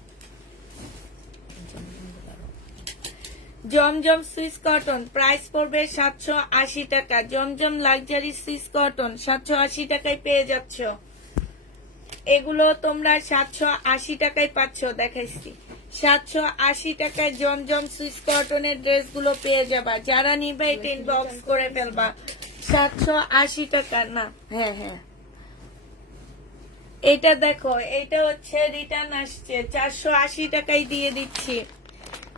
জমজম সুইস কটন প্রাইস পড়বে 780 টাকা। জমজম লাক্সারি সুইস কটন 780 টাকায় পেয়ে যাচ্ছ। এগুলো তোমরা 780 টাকায় পাচ্ছ, দেখাইছি। 780 টাকায় জমজম সুইস কটনের ড্রেস গুলো পেয়ে যাবা। যারা নিবে এটা ইনবক্স করে ফেলবা। 780 টাকা না, হ্যাঁ হ্যাঁ। এটা দেখো, এটা হচ্ছে রিটার্ন আসছে, 480 টাকায় দিয়ে দিচ্ছি।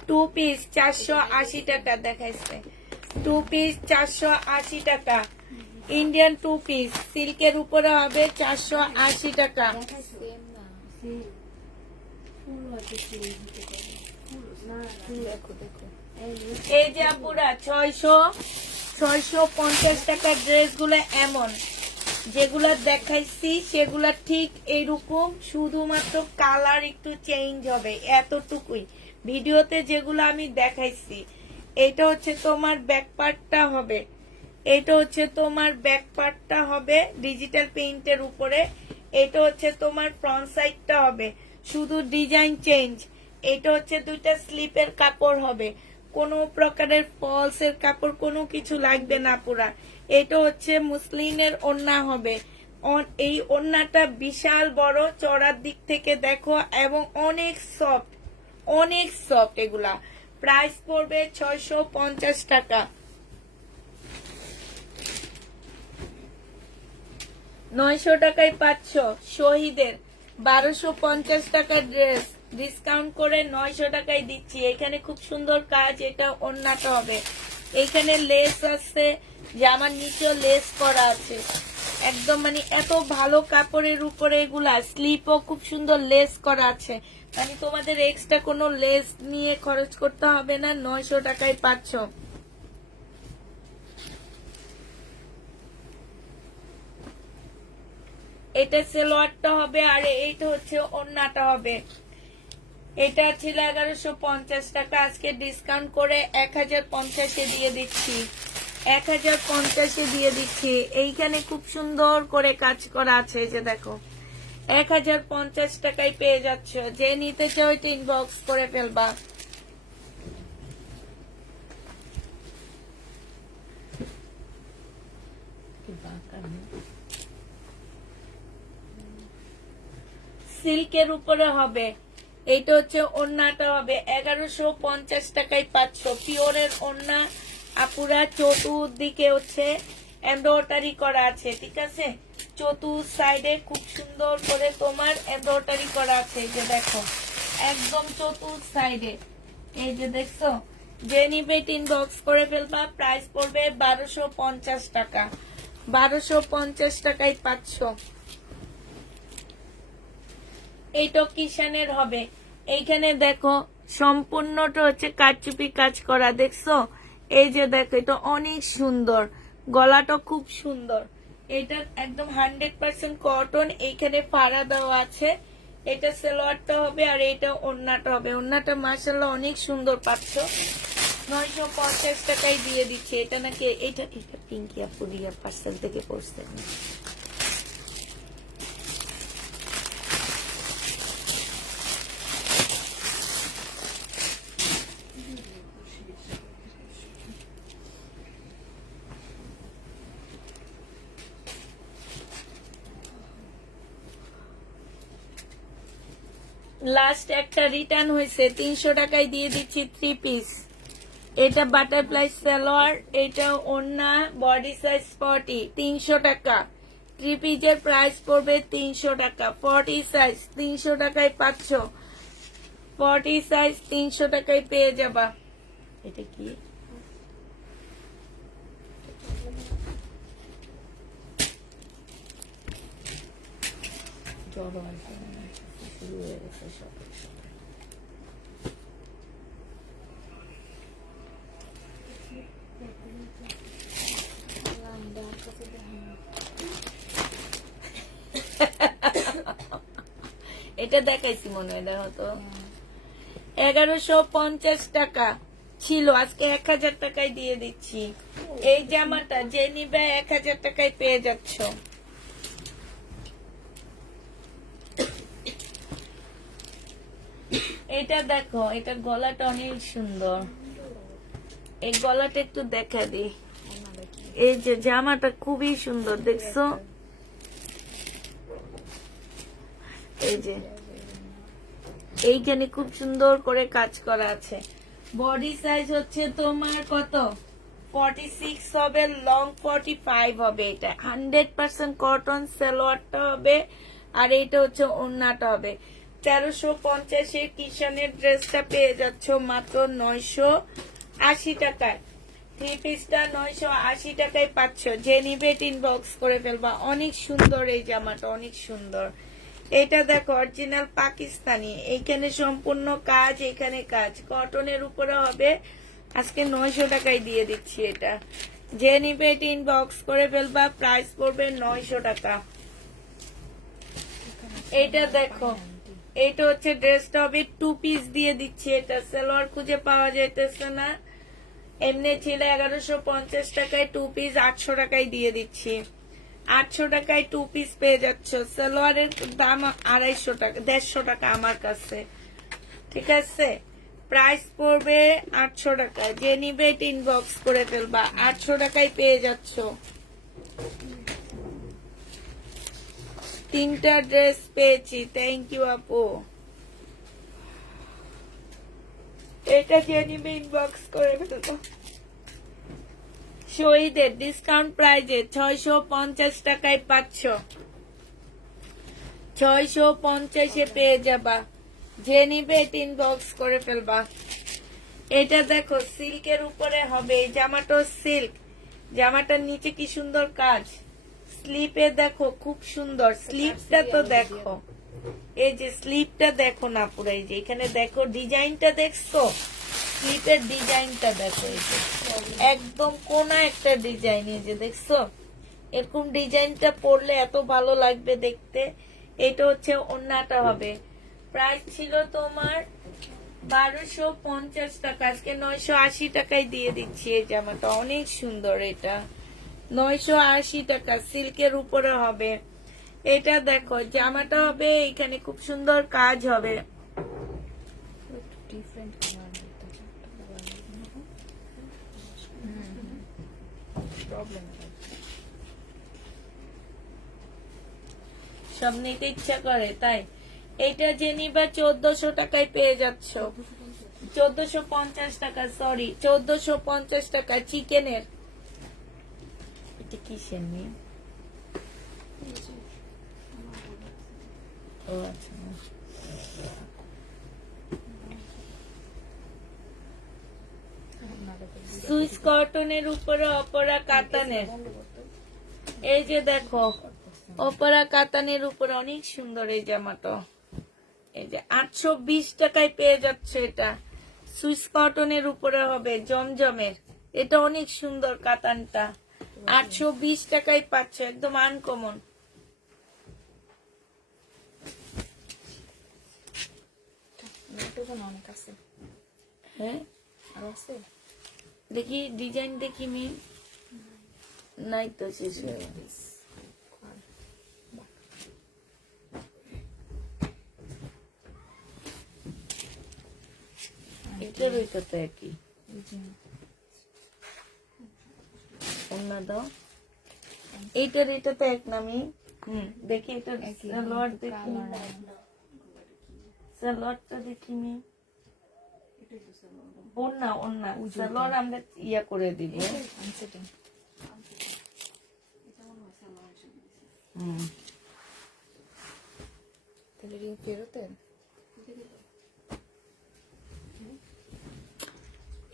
2 পিস 480 টাকা দেখাইছে। 2 পিস 480 টাকা। ইন্ডিয়ান 2 পিস সিল্কের উপরে হবে 480 টাকা। এই যে আপুরা 650 টাকার ড্রেস গুলো এমন, যেগুলা দেখাইছি সেগুলা ঠিক এইরকম, শুধুমাত্র কালার একটু চেঞ্জ হবে, এতটুকুই। ভিডিওতে যেগুলো আমি দেখাইছি, এটা হচ্ছে তোমার ব্যাক পার্টটা হবে, এটা হচ্ছে তোমার ব্যাক পার্টটা হবে ডিজিটাল পেইন্টের উপরে। এটা হচ্ছে তোমার ফ্রন্ট সাইডটা হবে, শুধু ডিজাইন চেঞ্জ। এটা হচ্ছে দুইটা স্লিপের কাপড় হবে, কোনো প্রকারের ফলসের কাপড় কোনো কিছু লাগবে না পুরা। এটা হচ্ছে মুসলিনের ওড়না হবে। এই ওড়নাটা বিশাল বড়, চড়ার দিক থেকে দেখো, এবং অনেক সফট, অনেক সফট। এগুলা প্রাইস পড়বে 650 টাকা। 900 টাকায় 500। শহীদের 1250 টাকার ড্রেস ডিসকাউন্ট করে 900 টাকায় দিচ্ছি। এখানে খুব সুন্দর কাজ, এটা ওড়নাটা হবে। এখানে লেস আছে, জামার নিচেও লেস করা আছে, একদম মানে এত ভালো কাপড়ের উপরে এগুলা। স্লিপও খুব সুন্দর লেস করা আছে, মানে তোমাদের এক্সট্রা কোনো লেস নিয়ে খরচ করতে হবে না। 900 টাকায় 500। এটা সেলোয়ারটা হবে, আর এইটা হচ্ছে ওড়নাটা হবে। এটা ছিল 1150 টাকা, আজকে ডিসকাউন্ট করে 1050-এ দিয়ে দিচ্ছি। 1050-এ দিয়ে দিচ্ছি। এইখানে খুব সুন্দর করে কাজ করা আছে, এই যে দেখো। 1050 টাকায় পেয়ে যাচ্ছ। যে নিতে চাও এটা ইনবক্স করে ফেলবা। সিল্কের উপরে হবে। এইটা হচ্ছে ওড়নাটা হবে 1150 টাকায় 500। পিওরের ওড়না আপুরা, চতুর্দিকে হচ্ছে এমব্রয়ডারি করা আছে, ঠিক আছে। চতুর সাইডে খুব সুন্দর করে তোমার এমব্রয়ডারি করা আছে, এই যে দেখো, একদম চতুর সাইডে। এই যে দেখছো। যে নিবে ইনবক্স করে ফেলবা। প্রাইস পড়বে 1250 টাকা। 1250 টাকায় 500। এইটা কিষানের হবে। এইখানে দেখো সম্পূর্ণটা হচ্ছে কারচুপি কাজ করা, দেখছো। এই যে দেখো, এটা অনেক সুন্দর, গলাটা খুব সুন্দর। এটা একদম 100% কটন, এইখানে ফাড়া দেওয়া আছে। এটা সালোয়ারটা হবে আর এটা ওড়নাটা হবে। ওড়নাটা মাশাআল্লাহ অনেক সুন্দর পাচ্ছ। 950 টাকায় দিয়ে দিচ্ছে। এটা নাকি এটা এটা পিঙ্কি আপু রিয়া পার্সেল থেকে পড়ছে। লাস্ট একটা রিটার্ন হয়েছে, 300 টাকায় দিয়ে দিচ্ছি 3 পিস। এটা বাটারফ্লাই সালোয়ার, এটা ওড়না, বডি সাইজ 40, 300 টাকা। 3 পিসের প্রাইস পড়বে 300 টাকা। 40 সাইজ 300 টাকায় পাচ্ছ। 40 সাইজ 300 টাকায় পেয়ে যাবা। এটা কি জড়ো আছে, শুরু হয়ে গেছে সব। এটা দেখাইছি মনে হয়, দেখো তো। 1150 টাকা ছিল, আজকে 1000 টাকায় দিয়ে দিচ্ছি। এই জামাটা যে নিবে 1000 টাকায় পেয়ে যাচ্ছ। এটা দেখো, এটা গলাটা অনেক সুন্দর। এই গলাটা একটু দেখা দি। এই যে জামাটা খুবই সুন্দর, দেখছো? এই যে এইখানে খুব সুন্দর করে কাজ করা আছে। বডি সাইজ হচ্ছে তোমার কত? 46 হবে, লং 45 হবে। এটা 100% কটন, সালোয়ারটা হবে আর এটা হচ্ছে ওড়নাটা হবে। 1350 কিষানের ড্রেসটা পেয়ে যাচ্ছ মাত্র 980 টাকায়। 3 পিসটা 980 টাকায় পাচ্ছ। যে নিবে ইনবক্স করে ফেলবা। অনেক সুন্দর এই জামাটা, অনেক সুন্দর। এটা দেখো অরিজিনাল পাকিস্তানি, এইখানে সম্পূর্ণ কাজ, এখানে কাজ, কটনের উপরে হবে। আজকে 900 টাকায় দিয়ে দিচ্ছি এটা। যে নিবে ইনবক্স করে ফেলবা, প্রাইস পড়বে 900 টাকা। এটা দেখো, এটা হচ্ছে ড্রেসটা হবে 2 পিস দিয়ে দিচ্ছি। এটা সালোয়ার খুঁজে পাওয়া যাইতেছে না, এমনি ছিল 1150 টাকায় 2 পিস 800 টাকায় দিয়ে দিচ্ছি। 800 টাকায় 2 পিস পেয়ে যাচ্ছ। সালোয়ারের দাম 250 টাকা, 150 টাকা আমার কাছে, ঠিক আছে? প্রাইস পড়বে 800 টাকা। যে নিবে ইনবক্স করে ফেলবা, 800 টাকায় পেয়ে যাচ্ছ। 3টা ড্রেস পেয়েছি, থ্যাংক ইউ আপু। এটা যে নিবে ইনবক্স করে ফেলবা। শহীদের ডিসকাউন্ট প্রাইজে 650 টাকায় পাচ্ছ। 650 পেয়ে যাবা। যে নিবে ইনবক্স করে ফেলবা। এটা দেখো সিল্কের উপরে হবে, এই জামাটা সিল্ক, জামাটার নিচে কি সুন্দর কাজ। স্লিপে দেখো খুব সুন্দর, স্লিপটা তো দেখো, এই যে স্লিপটা দেখো না পুরো, এই যে এখানে দেখো ডিজাইনটা দেখছো, স্লিপের ডিজাইনটা দেখো, এই যে একদম কোনা একটা ডিজাইন, এই যে দেখছো, এরকম ডিজাইনটা পরলে এত ভালো লাগবে দেখতে। এটা হচ্ছে ওড়নাটা হবে। প্রাইস ছিল তোমার 1250 টাকা, আজকে 980 টাকায় দিয়ে দিচ্ছি। এই জামাটা অনেক সুন্দর, এটা 980 টাকা, সিল্কের উপরে হবে। এটা দেখো জামাটা হবে, এখানে খুব সুন্দর কাজ হবে। সব নিতে ইচ্ছা করে তাই। এটা যে নিবা 1400 টাকায় পেয়ে যাচ্ছ। 1450 টাকা, সরি 1450 টাকা চিকেনের। এটা কিসের মেয়ে? ও আচ্ছা, সুইস কটনের উপরে অপরা কাতানের। এই যে দেখো অপরা কাতানের উপরে অনেক সুন্দর এই জামাটা। এই যে 820 টাকায় পেয়ে যাচ্ছে। এটা সুইস কটনের উপরে হবে, জমজমের। এটা অনেক সুন্দর কাতানটা। 820 টাকায় পাচ্ছ, একদম আনকমন। এটুকু না, অনেক আছে। হ্যাঁ আর আছে? দেখি ডিজাইন দেখি মি, নাই তো, শেষ হয়ে গেছে। এটার ওইটা তো একই। অন্য দাও, এইটার এটা তো এক নামি। দেখি এটা সালোয়ার দেখি, সালোয়ারটা দেখি মি। ওন্না ওন্না সালোয়ার আমরা ইয়া করে দিব। আনসেটিং। তাহলে কি ফেরতের?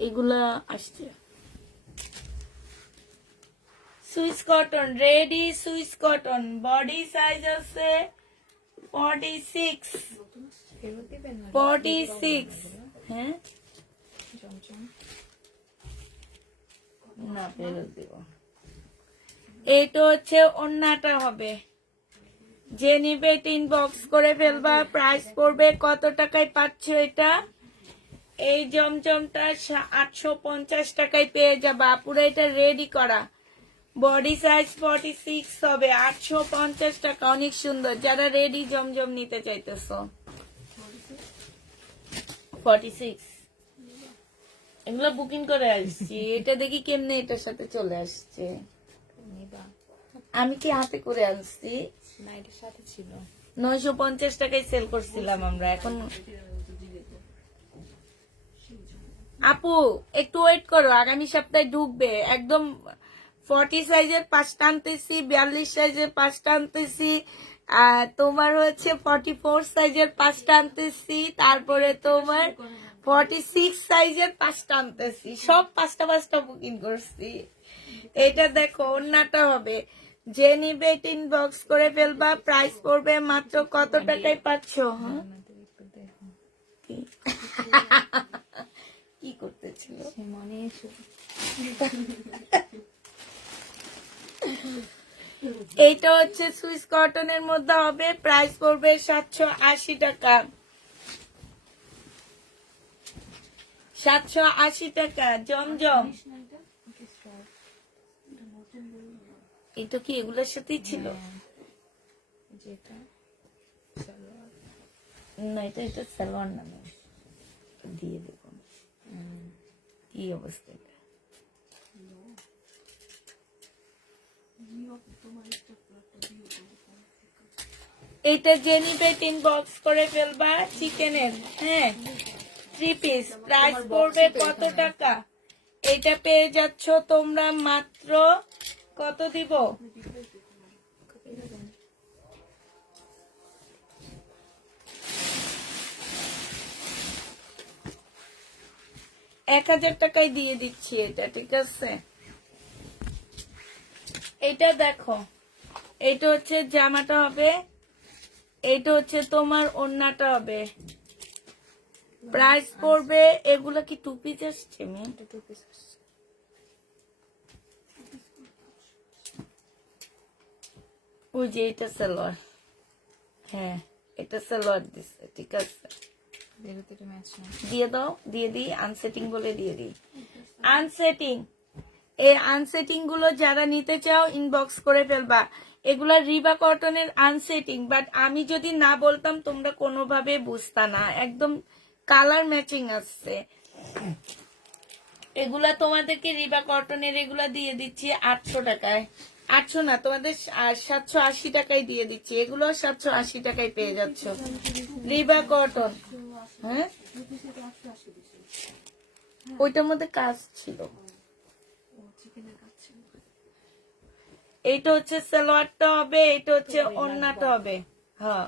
এগুলা আসছে Swiss cotton, ready Swiss cotton, body size আছে 46, ফেরত দিবেন না? 46। হ্যাঁ জমজম। না ফেরত দিব। এটা হচ্ছে ওন্নাটা হবে, যে নিবে ইনবক্স করে ফেলবা। প্রাইস পড়বে কত টাকায় পাচ্ছ এটা? এই জমজমটা 850 টাকায় পেয়ে যাবা। পুরো এটা রেডি করা, বডি সাইজ 46 হবে, 850 টাকা। অনেক সুন্দর। যারা রেডি জমজম নিতে চাইতেছ, 46 এগুলো বুকিং করে আসছি। এটা দেখি কেমনে এটার সাথে চলে আসছে। নিবা? আমি কি হাতে করে আনছি? না, এটার সাথে ছিল। 950 টাকায় সেল করছিলাম আমরা। এখন আপু একটু ওয়েট করো, আগামী সপ্তাহে ঢুকবে। একদম 40 সাইজের 5টা আনতেছি, 42 সাইজের 5টা আনতেছি, তোমার হচ্ছে 44 সাইজের 5টা আনতেছি, তারপরে তোমার 46 সাইজের 5টা আনতেছি। সব 5টা বুকিং করছি। এটা দেখো ওন্নাটা হবে, যে নিবে ইনবক্স করে ফেলবা। প্রাইস পড়বে মাত্র কত টাকায় পাচ্ছ? হ্যাঁ কি করতেছিল? মনে এইটা হচ্ছে সুইস কটনের মধ্যে হবে, প্রাইস পড়বে 780 টাকা। 780 টাকা জমজম। এটা কি এগুলোর সাথেই ছিল? যেটা না, এটা সালোয়ার নামে দিয়ে দেব। কি অবস্থা এটা? এটা জেনিবেট ইনবক্স করে ফেলবা। চিকেনের, হ্যাঁ 3 পিস। প্রাইস পড়বে কত টাকা? এটা পেয়ে যাচ্ছ তোমরা মাত্র, কত দিব? 1000 টাকায় দিয়ে দিচ্ছি এটা, ঠিক আছে? এটা দেখো, এটা হচ্ছে জামাটা হবে, এটা হচ্ছে তোমার ওড়নাটা হবে। প্রাইস পড়বে, এগুলা কি 2 পিস আসছে? ওই যে এটা সালোয়ার, হ্যাঁ এটা সালোয়ার দিচ্ছে, ঠিক আছে? দিয়ে দাও, দিয়ে দিই। আনসেটিং বলে দিয়ে দিই। আনসেটিং, এই আনসেটিং গুলো যারা নিতে চাও ইনবক্স করে ফেলবা। এগুলা রিবা কটনের আনসেটিং, বাট আমি যদি না বলতাম তোমরা কোনোভাবে বুঝতা না। একদম কালার ম্যাচিং আসছে। এগুলা তোমাদেরকে রিবা কটনের এগুলা দিয়ে দিচ্ছি 800 টাকায়। 800 না, তোমাদের 780 টাকায় দিয়ে দিচ্ছি। এগুলো 780 টাকায় পেয়ে যাচ্ছ, রিবা কটন। হ্যাঁ ওইটার মধ্যে কাজ ছিল। এইটা হচ্ছে সালোয়ারটা হবে, এটা হচ্ছে ওড়নাটা হবে। হ্যাঁ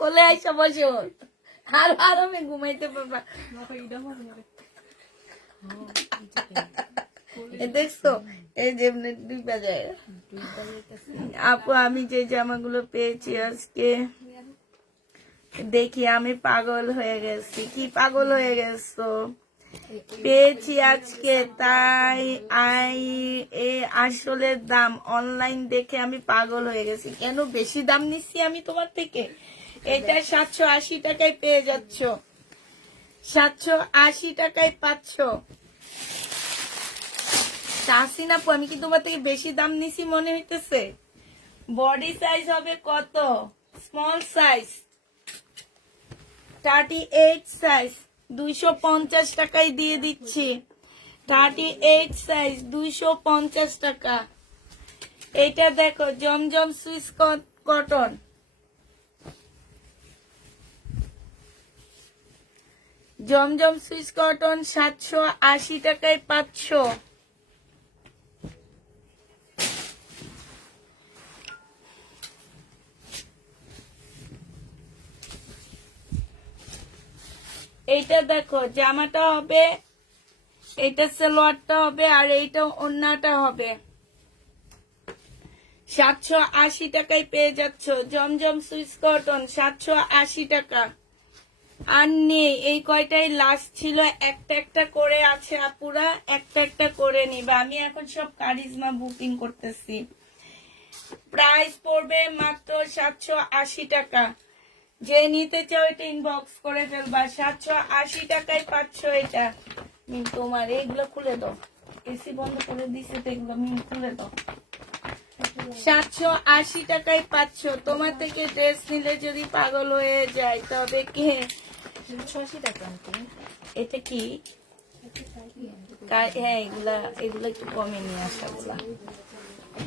কোলে আইসা বসো, আর আরামে ঘুমাইতে পারবা। দেখছো এই যে দুই বাজায়। আপু আমি যে জামাগুলো পেয়েছি আজকে, দেখি আমি পাগল হয়ে গেছি। কি পাগল হয়ে গেছো? পেয়েছি আজকে, তাই আসলে দাম অনলাইন দেখে আমি পাগল হয়ে গেছি। কেন বেশি দাম নিচ্ছি আমি তোমার থেকে? এটা 780 টাকায় পেয়ে যাচ্ছ, 780 টাকায় পাচ্ছ। তাহসিন আপু, আমি কি তোমার থেকে বেশি দাম নিছি মনে হইতেছে? বডি সাইজ হবে কত? স্মল সাইজ 38 সাইজ 250 টাকায় দিয়ে দিচ্ছি। 38 সাইজ 250 টাকা। এটা দেখো জমজম সুইস কটন, জমজম সুইস কটন 780 টাকায় পাচ্ছ। এইটা দেখো জামাটা হবে, এইটা সালোয়ারটা হবে, আর এইটা ওড়নাটা হবে। 780 টাকায় পেয়ে যাচ্ছ জমজম সুইস কটন, 780 টাকা। আর নেই, এই কয়টাই লাস্ট ছিল। একটা একটা করে আছে আপুরা, একটা একটা করে নিবা। আমি এখন সব কারিজমা বুকিং করতেছি। প্রাইস পড়বে মাত্র 780 টাকা। যে নিতে চাও এটা ইনবক্স করে ফেলবা। 780 টাকায় পাচ্ছ এটা। তোমার এইগুলো খুলে দাও, এসি বন্ধ করে দিছে তো, এগুলো খুলে দাও। 780 টাকায় পাচ্ছ। তোমার থেকে ড্রেস নিলে যদি পাগল হয়ে যায় তবে কে? 780 টাকা আন্টি। এটা কি? হ্যাঁ, এগুলা এগুলো একটু কমে নিয়ে আসা গুলা।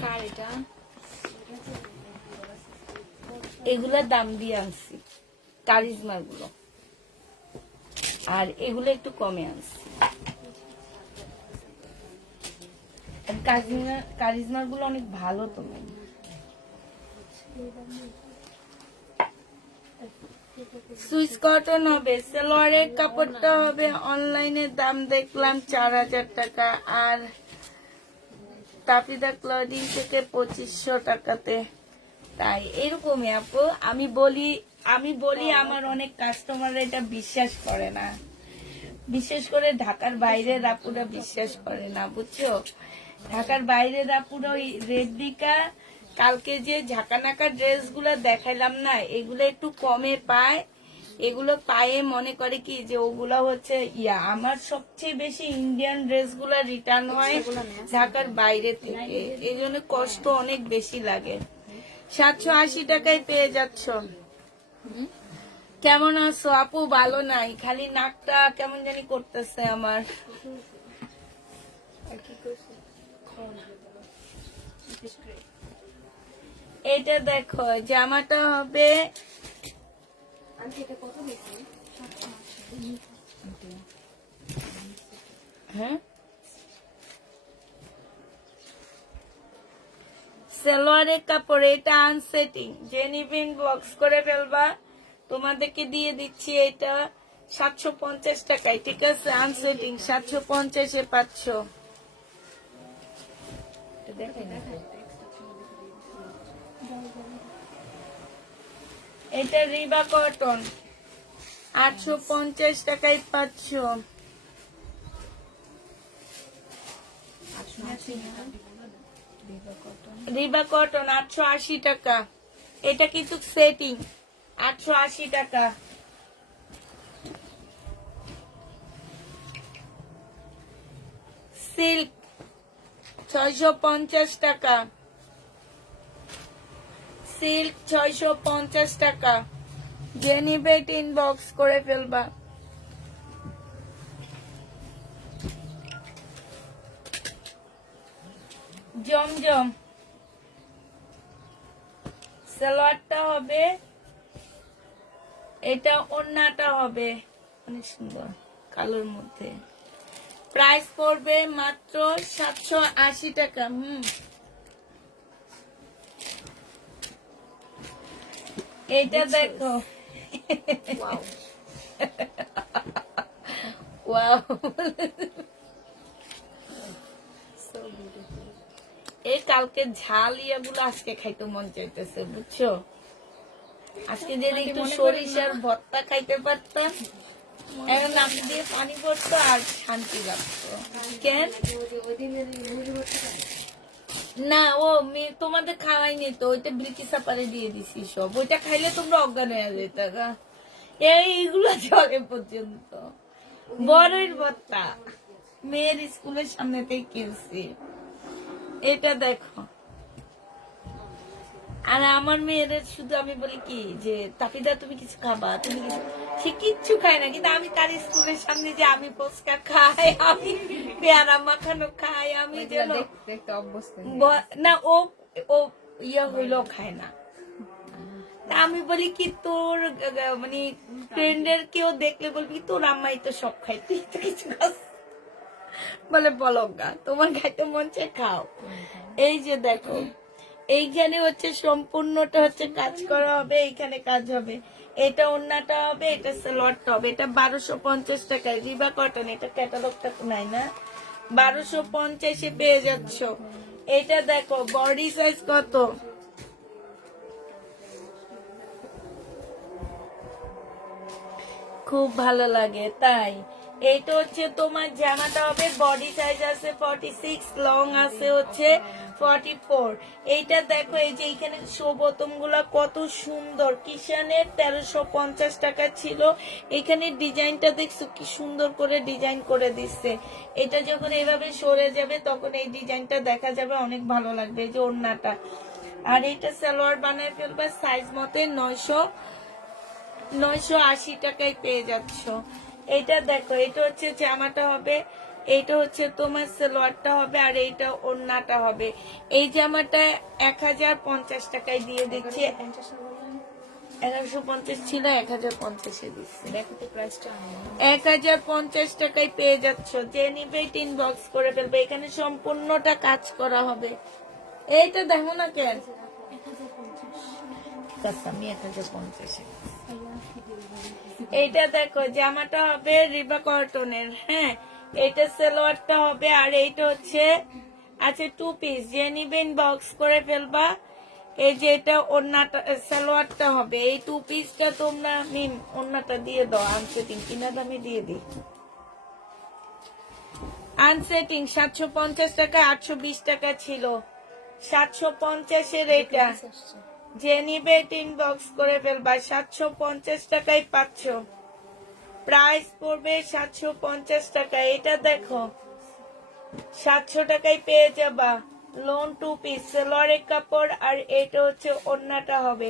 কার এটা? এগুলা দাম দিয়ে আনছি কারিজমার গুলো, আর এগুলো একটু কমে আনছি। কারিজমার গুলো অনেক ভালো। তুমি সুইস কটন হবে, সালোয়ারের কাপড়টা হবে অনলাইনে দাম দেখলাম 4000 টাকা, আর তাফিদা ক্লদিং থেকে 2500 টাকাতে। তাই এরকমই আপু, আমি বলি আমার অনেক কাস্টমার এটা বিশ্বাস করে না, বিশেষ করে ঢাকার বাইরের আপুরা বিশ্বাস করে না, বুঝছো? ঢাকার বাইরের আপুরা ওই রেডিকা কালকে যে ঝাঁকানাকা ড্রেস গুলা দেখাইলাম না, এগুলো একটু কমে পায়। এগুলো পায়ে মনে করে কি যে ওগুলা হচ্ছে আমার সবচেয়ে বেশি ইন্ডিয়ান ড্রেস গুলা রিটার্ন হয় ঢাকার বাইরে থেকে, এই জন্য কষ্ট অনেক বেশি লাগে। 780 টাকায় পেয়ে যাচ্ছ। কেমন আছো আপু? ভালো নাই, খালি নাকটা কেমন জানি করতেছে আমার। এটা দেখো জামাটা হবে, হ্যাঁ সালোয়ারের কাপড়, এটা আনসেটিং। যে নিবেন বক্স করে ফেলবা। তোমাদেরকে দিয়ে দিচ্ছি এটা 750 টাকায়, ঠিক আছে? আনসেটিং 750-এ পাচ্ছ। এটা রিবা কটন 850 টাকায় পাচ্ছ। রিবা কটন 880 টাকা। এটা কিন্তু সেটিং, 880 টাকা। সিল্ক 650 টাকা, সিল্ক 650 টাকা। যে নিবে ইনবক্স করে ফেলবা। জমজম সালোয়ারটা হবে, এটা ওড়নাটা হবে অনেক সুন্দর কালোর মধ্যে। প্রাইস পড়বে মাত্র 780 টাকা। এটা দেখো, ওয়াও, এই কালকে ঝাল ইয়াগুলো আজকে খাইতে মন চাইতেছে, বুঝছো? আজকে যদি একটু সরিষার ভর্তা খাইতে পারতাম, এখন নাম দিয়ে পানি পড়তো আর শান্তি লাগতো। কেন না ও মেয়ে তোমাদের খাওয়াইনি তো, ওইটা ব্রিটিশ সাপারে দিয়ে দিছি সব। ওইটা খাইলে তোমরা অজ্ঞান হয়ে যেত। এইগুলো চলে পর্যন্ত। বড়ের ভর্তা মেয়ের স্কুলের সামনেতেই কিনছি। এটা দেখো, আর আমার মেয়ের শুধু আমি বলি কি যে তাফিদা তুমি কিছু খাবা, তুমি কিছু, সে কিচ্ছু খায় না, কিন্তু আমি তার স্কুলের সামনে যে আমি ফুচকা খাই, আমি পেয়ারা মাখানো খাই, আমি যেন দেখতে অভ্যস্ত। না ও ও ইয়া হইলেও খায় না। তা আমি বলি কি তোর মানে ফ্রেন্ডের কেউ দেখলে বলবি তোর আম্মাই তো সব খাই, তুই তো কিছু খাস। বলে বলো গা, তোমার খাইতে মন চায় খাও। এই যে দেখো, এইখানে হচ্ছে সম্পূর্ণটা হচ্ছে কাজ করা হবে, এইখানে কাজ হবে, এটা ওন্নাটা হবে, এটা সালোয়ারটা হবে। এটা 1250 টাকায় রিবা কটন, এটা ক্যাটালগটা নাই না, 1250 পেয়ে যাচ্ছ। এটা দেখো বডি সাইজ কত, খুব ভালো লাগে তাই। এইটা হচ্ছে তোমার জামাটা হবে, বডি সাইজ আছে 46, লং আছে হচ্ছে 44। এইটা দেখো, এই যে এখানে বোতাম গুলা কত সুন্দর, কিষানের 1350 টাকা ছিল। এখানে ডিজাইনটা দেখছো কি সুন্দর করে ডিজাইন করে দিচ্ছে। এটা যখন এইভাবে সরে যাবে তখন এই ডিজাইনটা দেখা যাবে, অনেক ভালো লাগবে। এই যে ওড়নাটা, আর এটা সালোয়ার বানায় ফেলবে সাইজ মতে 980 টাকায় পেয়ে যাচ্ছ। এইটা দেখো, এটা হচ্ছে জামাটা হবে, এইটা হচ্ছে তোমার সালোয়ারটা হবে, আর এইটা ওড়নাটা হবে। এই জামাটা 1050 টাকায় দিয়ে দিচ্ছি। 1150 ছিল, 1050 দিচ্ছি। দেখো তো প্রাইসটা 1050 টাকায় পেয়ে যাচ্ছ। যে নিবে ইনবক্স করে ফেলবে, এখানে সম্পূর্ণটা কাজ করা হবে। এইটা দেখো না কেন, আমি 1050। এইটা দেখো, জামাটা হবে রিবা কটনের, হ্যাঁ, এটা সালোয়ারটা হবে, আর এইটা হচ্ছে আচ্ছা 2 পিস। যে নিবেন বক্স করে ফেলবা। এই যে এটা ওড়নাটা, সালোয়ারটা হবে। এই 2 পিসটা তোমরা নিন, ওড়নাটা দিয়ে দাও আনসেটিং, কিনা দামে দিয়ে দিই। আনসেটিং 750 টাকা, 820 টাকা ছিল, 750 এটা। যে নিবে ইনবক্স করে ফেলবা, 750 টাকায় পাচ্ছ। প্রাইস পড়বে 750 টাকা। এটা দেখো 700 টাকায় পেয়ে যাবা। লোন 2 পিস, সালোয়ারের কাপড়, আর এটা হচ্ছে ওড়নাটা হবে।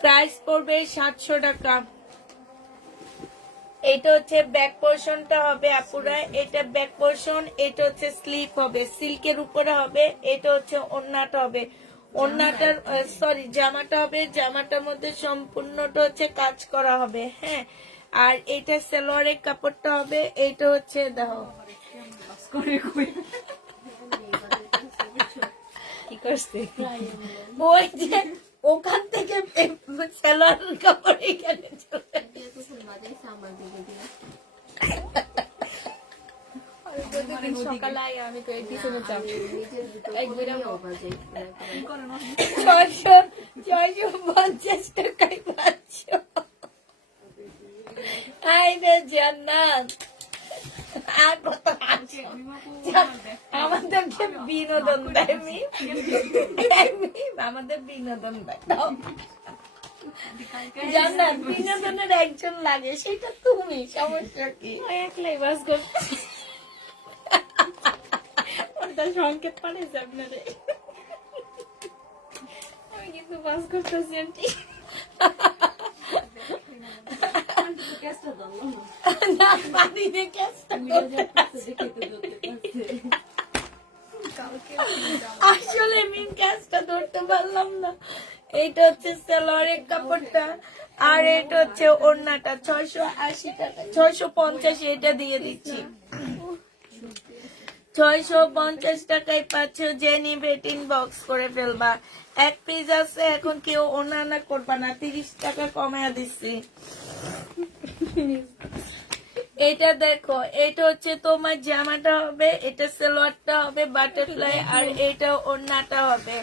প্রাইস পড়বে 700 টাকা। এটা হচ্ছে ব্যাক পোর্শনটা হবে আপুরা, এটা ব্যাক পোর্শন, এটা হচ্ছে স্লিপ হবে, সিল্কের উপরে হবে। এটা হচ্ছে ওড়নাটা হবে, ওড়নাটার সরি জামাটা হবে, জামাটার মধ্যে সম্পূর্ণটা হচ্ছে কাজ করা হবে, হ্যাঁ। আর এটা সালোয়ারের কাপড়টা হবে। এইটা হচ্ছে দেখো কি করছে, ওই যে ওখান থেকে সালোয়ারের কাপড় এখানে চলে সকালে আমি তো এই পিছনে চাপ 650 টাকায় পাচ্ছ। আইরে জান্নাত, আর কত আছে? আমাদেরকে বিনোদন দেয়, আমাদের বিনোদন দেয়। জান্নাত, বিনোদনের একজন লাগে, সেটা তুমি, সমস্যা কি? একলাই বাস করতে ওটা সংকেত পাঠাইছে আপনারে, আমি কিন্তু বাস করতেছি আন্টি। না পানি দিয়ে ক্যাচটা আসলে আমি ক্যাচটা ধরতে পারলাম না। এইটা হচ্ছে সালোয়ারের কাপড়টা, আর এটা হচ্ছে ওড়নাটা। 680 টাকা, 650 এটা দিয়ে দিচ্ছি। 650 টাকায় পাচ্ছ। যে নিবে ইনবক্স করে ফেলবা। 1 পিস আছে, এখন কেউ ওনানা করবা না, 30 টাকা কমায়া দিচ্ছি। এটা দেখো, এটা হচ্ছে তোমার জামাটা হবে, এটা সালোয়ারটা হবে বাটারফ্লাই, আর এটা ওড়নাটা হবে।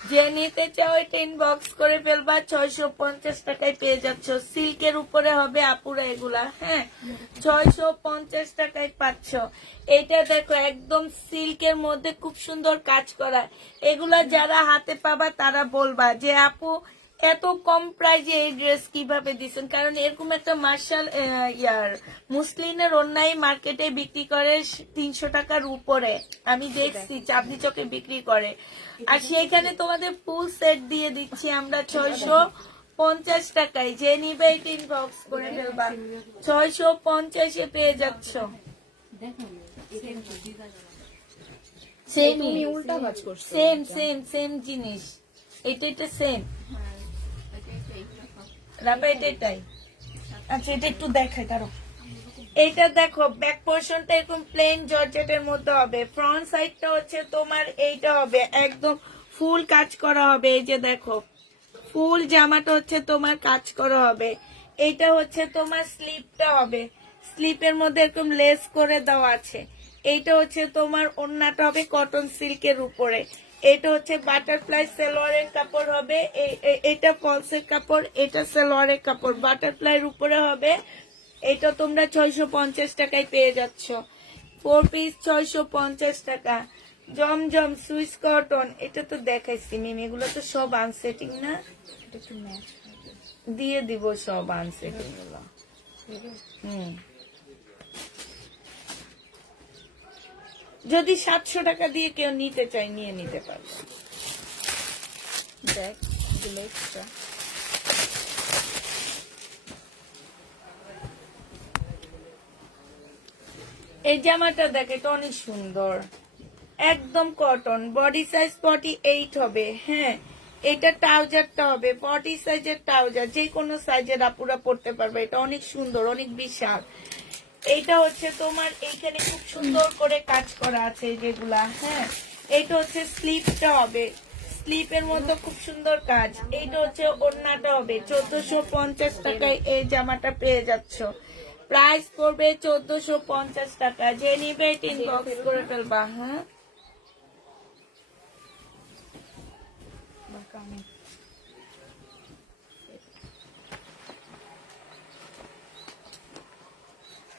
যে নিতে চাও এটা ইনবক্স করে ফেলবা, 650 টাকায় পেয়ে যাচ্ছ। সিল্কের উপরে হবে আপুরা এগুলা, হ্যাঁ, 650 টাকায় পাচ্ছ। এটা দেখো একদম সিল্কের মধ্যে খুব সুন্দর কাজ করা। এগুলা যারা হাতে পাবা তারা বলবা যে আপু এত কম প্রাইজে এই ড্রেস কিভাবে দিচ্ছেন, কারণ এরকম একটা মার্শাল মুসলিনের অন্যায় মার্কেটে বিক্রি করে 300 টাকার উপরে, আমি দেখছি চাঁদনি চকে বিক্রি করে। আর সেইখানে তোমাদের ফুল সেট দিয়ে দিচ্ছি আমরা 650 টাকায়। যে নিবে এটা ইনবক্স করে ফেলবা, 650-এ পেয়ে যাচ্ছ। তুমি উল্টা কাজ করছো। সেম সেম সেম জিনিস, এটা সেম রাবা, এটাই। আচ্ছা এটা একটু দেখাই তারও। এইটা দেখো ব্যাক পোর্শনটা এরকম প্লেন জর্জেটের মধ্যে হবে, ফ্রন্ট সাইডটা হচ্ছে তোমার এইটা হবে একদম ফুল কাজ করা হবে। এই যে দেখো ফুল জামাটা হচ্ছে তোমার কাজ করা হবে। এইটা হচ্ছে তোমার স্লিপটা হবে, স্লিপের মধ্যে এরকম লেস করে দেওয়া আছে। এইটা হচ্ছে তোমার ওড়নাটা হবে কটন সিল্কের উপরে। এটা হচ্ছে বাটারফ্লাই সালোয়ারের কাপড় হবে, এটা ফলসের কাপড়, এটা সালোয়ারের কাপড়, বাটারফ্লাইয়ের উপরে হবে। এটা তোমরা 650 টাকায় পেয়ে যাচ্ছ। 4 পিস 650 টাকা। জমজম সুইস কটন, এটা তো দেখাইছি মিম, এগুলো তো সব আনসেটিং না, দিয়ে দিব সব আনসেটিং গুলো। যদি 700 টাকা দিয়ে কেউ নিতে চায় নিয়ে নিতে পারবে। দেখ এগুলো extra। এই জামাটা দেখ, এটা অনেক সুন্দর, একদম কটন, বডি সাইজ 48 হবে, হ্যাঁ। এটা ট্রাউজারটা হবে 40 সাইজের ট্রাউজার, যে কোনো সাইজের আপুরা পড়তে পারবে। এটা অনেক সুন্দর, অনেক বিশাল। এইটা হচ্ছে তোমার এইখানে খুব সুন্দর করে কাজ করা আছে যেগুলা, হ্যাঁ। এইটা হচ্ছে স্লিপটা হবে, স্লিপের মধ্যে খুব সুন্দর কাজ। এইটা হচ্ছে ওড়নাটা হবে, 1450 টাকায় এই জামাটা পেয়ে যাচ্ছ। প্রাইস পড়বে 1450 টাকা। যে নিবে ইনবক্স করে ফেলবা, হ্যাঁ।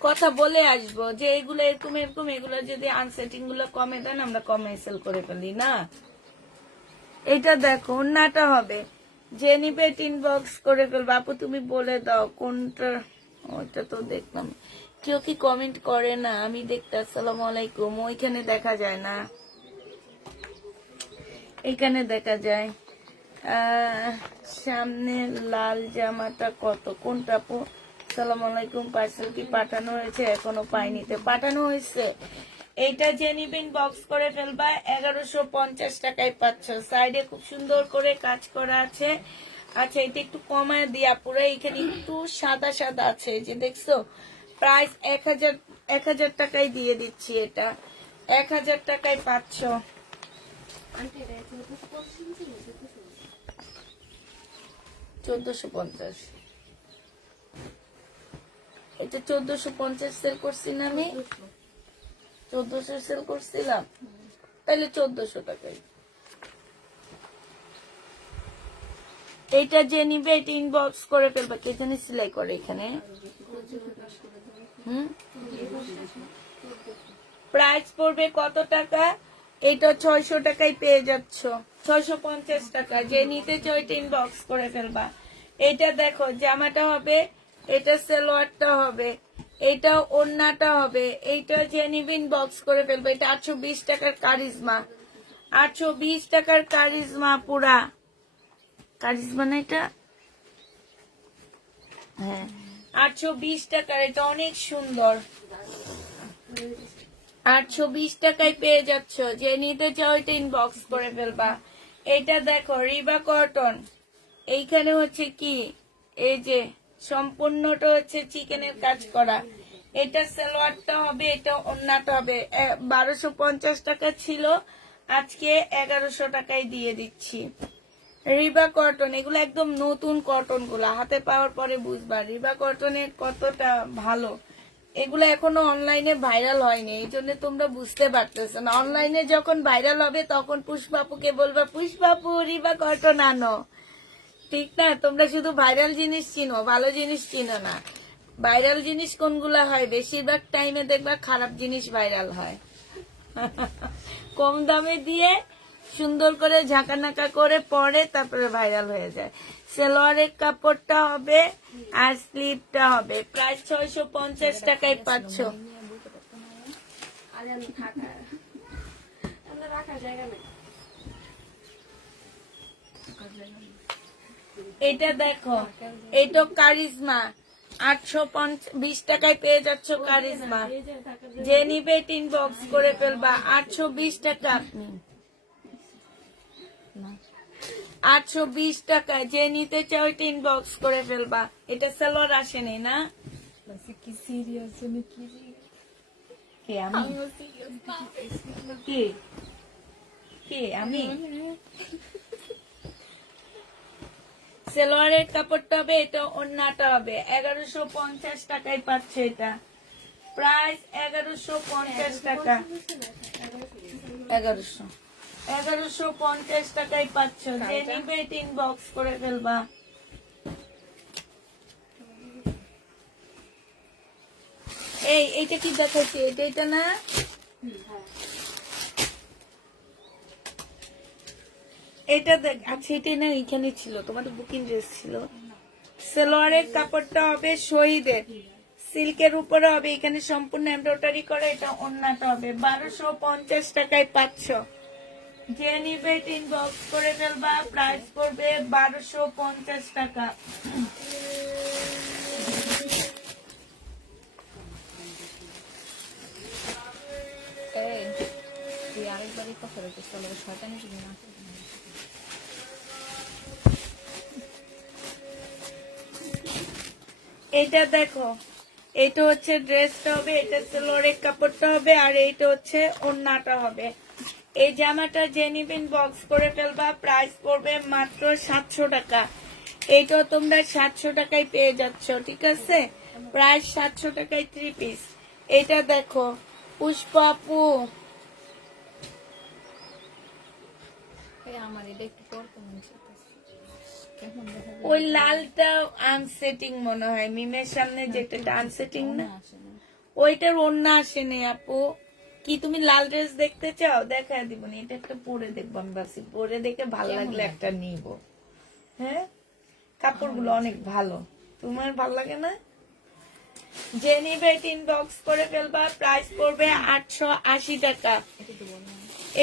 কথা বলে আসবো যে এগুলো এরকম এরকম, এগুলো যদি আনসেটিং গুলো কমে দেন আমরা কমে সেল করে ফেলি না। এইটা দেখো ওড়নাটা হবে, যে নিবে ইনবক্স করে ফেলবো। আপু তুমি বলে দাও কোনটা, ওইটা তো দেখলাম কেউ কি কমেন্ট করে না, আমি দেখতে। আসসালামু আলাইকুম, ওইখানে দেখা যায় না, এখানে দেখা যায়। সামনে লাল জামাটা কত, কোনটা আপু? আসসালামু আলাইকুম, পার্সেল কি পাঠানো হয়েছে? এখনো পাইনি, তো পাঠানো হয়েছে। এইটা যে নিবেন বক্স করে ফেলবা, 1150 টাকায় পাচ্ছ। সাইডে খুব সুন্দর করে কাজ করা আছে। আচ্ছা এটা একটু কমায় দিয়া পুরো, এখানে একটু সাদা সাদা আছে, এই যে দেখছো। প্রাইস 1000 টাকায় দিয়ে দিচ্ছি, এটা 1000 টাকায় পাচ্ছ। 1450, এটা 1450 সেল করছি না আমি, 1400 সেল করছিলাম, তাহলে 1400 টাকায়। এইটা যে নিবে এটা ইনবক্স করে ফেলবা। কে জানি সেলাই করে এখানে। প্রাইস পড়বে কত টাকা? এটা 600 টাকায় পেয়ে যাচ্ছ, 650 টাকা। যে নিতে চাও এটা ইনবক্স করে ফেলবা। এটা দেখো জামাটা হবে, এটা সালোয়ারটা হবে, এটা ওড়নাটা হবে। এইটা যে নিবে ইনবক্স করে ফেলবা। এটা 820 টাকার কারিজমা, 820 টাকার কারিজমা, পুরা কারিজমা না এটা, হ্যাঁ 820 টাকার। এটা অনেক সুন্দর, 820 টাকায় পেয়ে যাচ্ছ। যে নিতে চাও এটা ইনবক্স করে ফেলবা। এটা দেখো রিবা কটন, এইখানে হচ্ছে কি এই যে সম্পূর্ণটা হচ্ছে চিকেনের কাজ করা। এটা সালোয়ারটা হবে, এটা ওড়নাটা হবে। 1250 টাকা ছিল, আজকে 1100 টাকায় দিয়ে দিচ্ছি। রিবা কটন, এগুলো একদম নতুন কটন গুলা, হাতে পাওয়ার পরে বুঝবা রিবা কটনের কতটা ভালো। এগুলো এখনো অনলাইনে ভাইরাল হয়নি, এই জন্য তোমরা বুঝতে পারতেছো না। অনলাইনে যখন ভাইরাল হবে তখন পুষ্পাপুকে বলবা পুষ্পাপু রিবা কটন আনো, ঠিক না? তোমরা শুধু ভাইরাল জিনিস চিনো, ভালো জিনিস চিনো না। ভাইরাল জিনিস কোনগুলা হয়? বেশিরভাগ টাইমে দেখবা খারাপ জিনিস ভাইরাল হয়। কম দামে দিয়ে সুন্দর করে ঝাঁকানাকা করে পরে তারপরে ভাইরাল হয়ে যায়। সেলোয়ারের কাপড়টা হবে আর স্লিপটা হবে প্রায় 650 টাকায় পাচ্ছ। এটা দেখো, এটা কারিজমা 820 টাকায় পেয়ে যাচ্ছ কারিজমা। যে নিবে ইনবক্স করে ফেলবা। 820 টাকা, আপনি 820 টাকায় যে নিতে চাও ইনবক্স করে ফেলবা। এটা সালোয়ার আসেনি না? কি সিরিয়াস নাকি? কে আমি? কে কে আমি? সালোয়ারের কাপড়টা হবে, এটা ওড়নাটা হবে। 1150 টাকায় পাচ্ছে এটা। প্রাইস 1150 টাকা। 1150 টাকায় পাচ্ছ। যে নিবে ইনবক্স করে ফেলবা। এইটা কি দেখাচ্ছি? এটা না? এটা দেখ, আচ্ছা এটা না এখানে ছিল, তোমাদের বুকিং ড্রেস ছিল। সালোয়ারের কাপড়টা হবে শহীদের, সিল্কের উপরে হবে, এখানে সম্পূর্ণ এমব্রয়ডারি করা। এটা ওড়নাটা হবে। 1250 টাকায় পাচ্ছ। যে নিবে ইনবক্স করে ফেলবা। প্রাইস পড়বে 1250 টাকা। তুই আরেকবারই কথা রেখেছ, তাহলে শয়তানি যদি না করে। এটা দেখো, এটা হচ্ছে ড্রেসটা হবে, এটা সালোয়ারের কাপড়টা হবে, আর এইটা হচ্ছে ওড়নাটা হবে। এই জামাটা যে নিবেন বক্স করে ফেলবা। প্রাইস পড়বে মাত্র 700 টাকা। এইটাও তোমরা 700 টাকায় পেয়ে যাচ্ছ, ঠিক আছে? প্রাইস 700 টাকায় 3 পিস। এটা দেখো পুষ্পাপু, আমার এটা একটু পরতে মন চাইতেছে। কেমন দেখা যায়? ওই লালটা আনসেটিং মনে হয়, মিমের সামনে যেটা আনসেটিং না, আসে না। ওইটার ওড়না আসেনি আপু। কি তুমি লাল ড্রেস দেখতে চাও? দেখা দিব না, এটা একটা পরে দেখবো। আমি ভাবছি পরে দেখে ভালো লাগলে একটা নিব। হ্যাঁ, কাপড়গুলো অনেক ভালো। তোমার ভালো লাগে না? যে নিবে ইনবক্স করে ফেলবা। প্রাইস পড়বে 880 টাকা।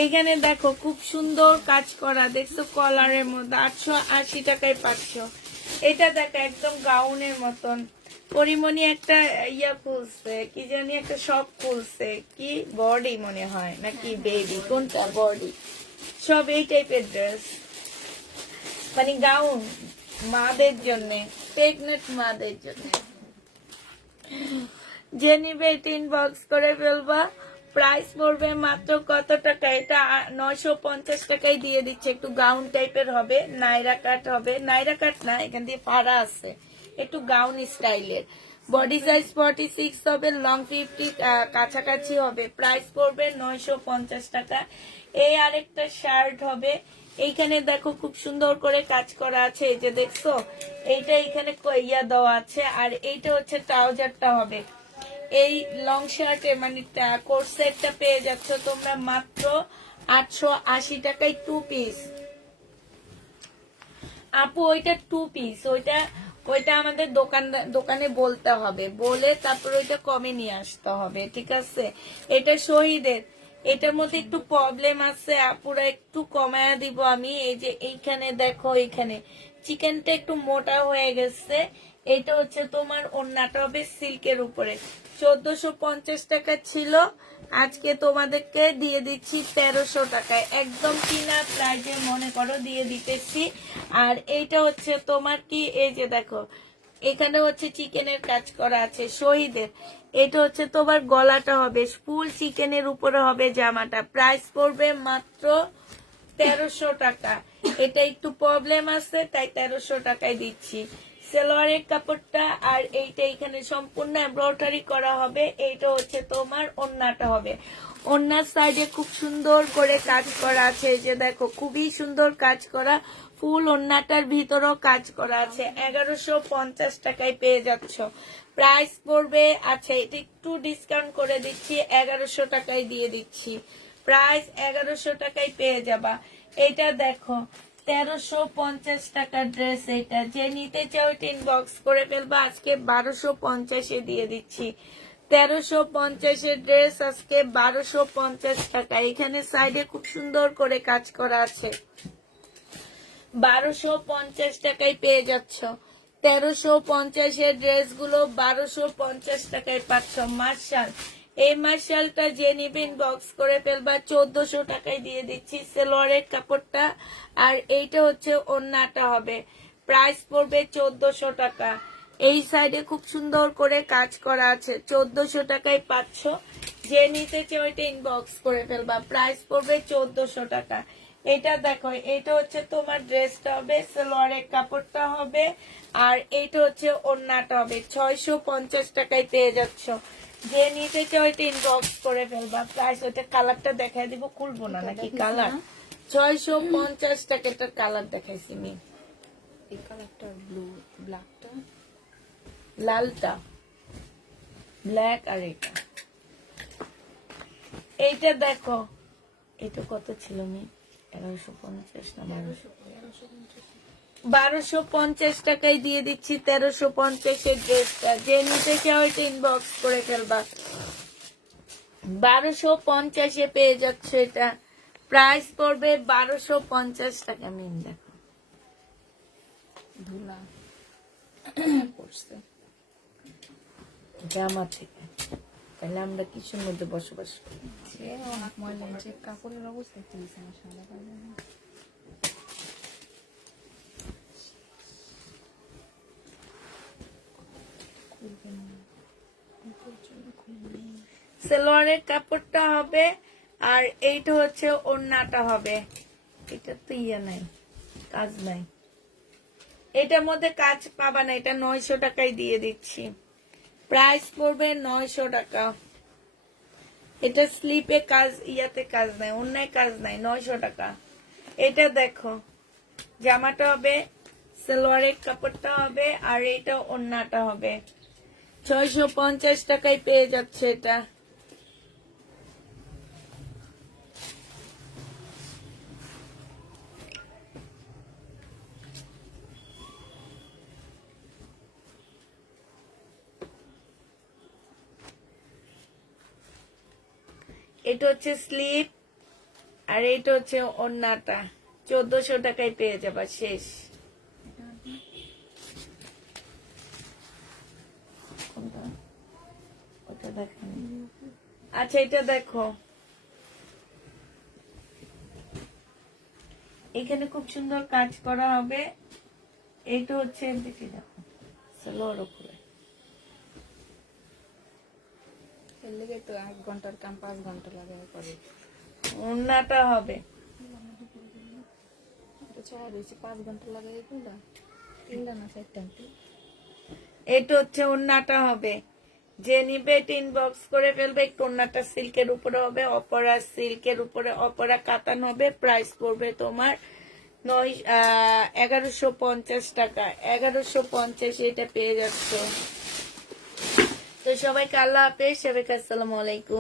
এইখানে দেখো খুব সুন্দর কাজ করা, দেখছো কলারের মধ্যে। 880 টাকায় পাচ্ছ। এটা দেখো একদম গাউনের মতন। পরিমণি একটা ইয়া খুলছে, কি জানি একটা সব খুলছে, কি বডি মনে হয় নাকি বেবি, কোনটা বডি? সব এই টাইপের ড্রেস, মানে গাউন মাদের জন্য, প্রেগনেন্ট মাদের জন্য। যে নিবে ইনবক্স করে ফেলবা। প্রাইস পড়বে মাত্র কত টাকা? এটা 950 টাকায় দিয়ে দিচ্ছে। একটু গাউন টাইপের হবে, নাইরা কাট হবে। নাইরা কাট না, এখান দিয়ে ফাড়া আছে, একটু গাউন স্টাইলের। বডি সাইজ 46 হবে, লং 50 কাছাকাছি হবে। প্রাইস পড়বে 950 টাকা। এই আরেকটা শার্ট হবে। এইখানে দেখো খুব সুন্দর করে কাজ করা আছে, এই যে দেখছো, এইটা এখানে ইয়া দেওয়া আছে। আর এইটা হচ্ছে ট্রাউজারটা হবে। এই লং শার্টে মানে কোট সেটটা পেয়ে যাচ্ছ তোমরা মাত্র 880 টাকায় 2 পিস। আপু ওইটা 2 পিস, ওইটা আমাদের দোকানে বলতে হবে, বলে তারপর ওইটা কমে নিয়ে আসতে হবে, ঠিক আছে? এটা শহীদের, এটার মধ্যে একটু প্রবলেম আছে আপুরা, একটু কমায়া দিব আমি। এই যে এইখানে দেখো, এইখানে চিকেনটা একটু মোটা হয়ে গেছে। এটা হচ্ছে তোমার ওড়নাটা হবে সিল্কের উপরে। 1450 টাকা ছিল, আজকে তোমাদেরকে দিয়ে দিচ্ছি 1300 টাকায়, একদম কিনা প্রাইজে মনে করো দিয়ে দিতেছি। আর এইটা হচ্ছে তোমার কি, এই যে দেখো এখানে হচ্ছে চিকেনের কাজ করা আছে শহীদের। এটা হচ্ছে তোমার গলাটা হবে ফুল চিকেনের উপরে হবে জামাটা। প্রাইস পড়বে মাত্র 1300 টাকা। এটা একটু প্রবলেম আছে তাই 1300 টাকায় দিচ্ছি। সালোয়ারের কাপড়টা, আর এইটা এখানে সম্পূর্ণ এমব্রয়ডারি করা হবে। এইটা হচ্ছে তোমার ওড়নাটা হবে। ওড়নার সাইডে খুব সুন্দর করে কাজ করা আছে, এই যে দেখো খুবই সুন্দর কাজ করা, ফুল ওড়নাটার ভিতরেও কাজ করা আছে। 1150 টাকায় পেয়ে যাচ্ছ। প্রাইস পড়বে, আচ্ছা এটা একটু ডিসকাউন্ট করে দিচ্ছি, 1100 টাকায় দিয়ে দিচ্ছি। প্রাইস 1100 টাকায় পেয়ে যাবা। এটা দেখো 1350 টাকার ড্রেস, এটা যে নিতে চাও ইনবক্স করে ফেলবা। আজকে 1250-এ দিয়ে দিচ্ছি। 1350-এর ড্রেস আজকে 1250 টাকা। এখানে সাইডে খুব সুন্দর করে কাজ করা আছে। 1250 টাকায় পেয়ে যাচ্ছ। 1350-এর ড্রেস গুলো 1250 টাকায় পাচ্ছ। মার্শাল, এই মার্শালটা যে নিবেন বক্স করে ফেলবা। 1400 টাকায় দিয়ে দিচ্ছি সালোয়ারের কাপড়টা, আর এইটা হচ্ছে ওড়নাটা হবে। প্রাইস পড়বে 1400 টাকা। এই সাইডে খুব সুন্দর করে কাজ করা আছে, 1400 টাকায় পাচ্ছ। যে নিতে চাও এটা ইনবক্স করে ফেলবা। প্রাইস পড়বে 1400 টাকা। এটা দেখো, এটা হচ্ছে তোমার ড্রেসটা হবে, সালোয়ারের কাপড়টা হবে, আর এইটা হচ্ছে ওড়নাটা হবে। 650 টাকায় পেয়ে যাচ্ছ। যে নিতে চাও এটা ইনবক্স করে ফেলবা। প্রাইস, ওটা কালারটা দেখাই দিব, খুলবো না নাকি কালার। 650 টাকা এটার কালার দেখাইছি আমি। এই কালারটা ব্লু, ব্ল্যাকটা, লালটা ব্ল্যাক, আর এটা এইটা দেখো, এটা কত ছিল মি? 1150 না 1250 টাকায় দিয়ে দিচ্ছি 1350-এর ড্রেসটা। যে নিতে চাও এটা ইনবক্স করে ফেলবা। 1250-এ পেয়ে যাচ্ছে এটা। প্রাইস পড়বে 1250 টাকা। মিন দেখো ধুলা পড়ছে জামা থেকে, তাহলে আমরা কিছুর মধ্যে বসবাস করি। সে অনেক ময়লা, যে কাপড়ের অবস্থা একটু দিচ্ছে আমার সামনে পাবে না। সালোয়ারের কাপড়টা হবে, আর এইটা হচ্ছে ওড়নাটা হবে। এটা তো ইয়ে নাই, কাজ নাই, এটার মধ্যে কাজ পাবা না। এটা 900 টাকায় দিয়ে দিচ্ছি। প্রাইস পড়বে 900 টাকা। এটা স্লিপে কাজ, ইয়াতে কাজ নাই, অন্যায় কাজ নাই, 900 টাকা। এটা দেখো, জামাটা হবে, সালোয়ারের কাপড়টা হবে, আর এটা ওড়নাটা হবে। 650 টাকায় পেয়ে যাচ্ছে এটা। এটা হচ্ছে স্লিপ, আর এটা হচ্ছে ওড়নাটা। 1400 টাকায় পেয়ে যাবা। শেষ। ওটা দেখেন। আচ্ছা এটা দেখো, এখানে খুব সুন্দর কাজ করা হবে। এইটা হচ্ছে দিকে দেখো, সালোয়ার উপরে। এর লেগে তো 1 ঘন্টার কাম 5 ঘন্টা লাগে করে। ওড়নাটা হবে। এটা চাই রয়েছে 5 ঘন্টা লাগে এগুলা, 3টা না 4টা। এটা হচ্ছে ওড়নাটা হবে। যে নিবে এটা ইনবক্স করে ফেলবে। একটু ওড়নাটা সিল্কের উপরে হবে, অপরা সিল্কের উপরে অপরা কাতান হবে। প্রাইস পড়বে তোমার 1150 টাকা। 1150 এটা পেয়ে যাচ্ছে। তো সবাইকে আল্লাহ হাফেজ, সবাইকে আসসালামু আলাইকুম।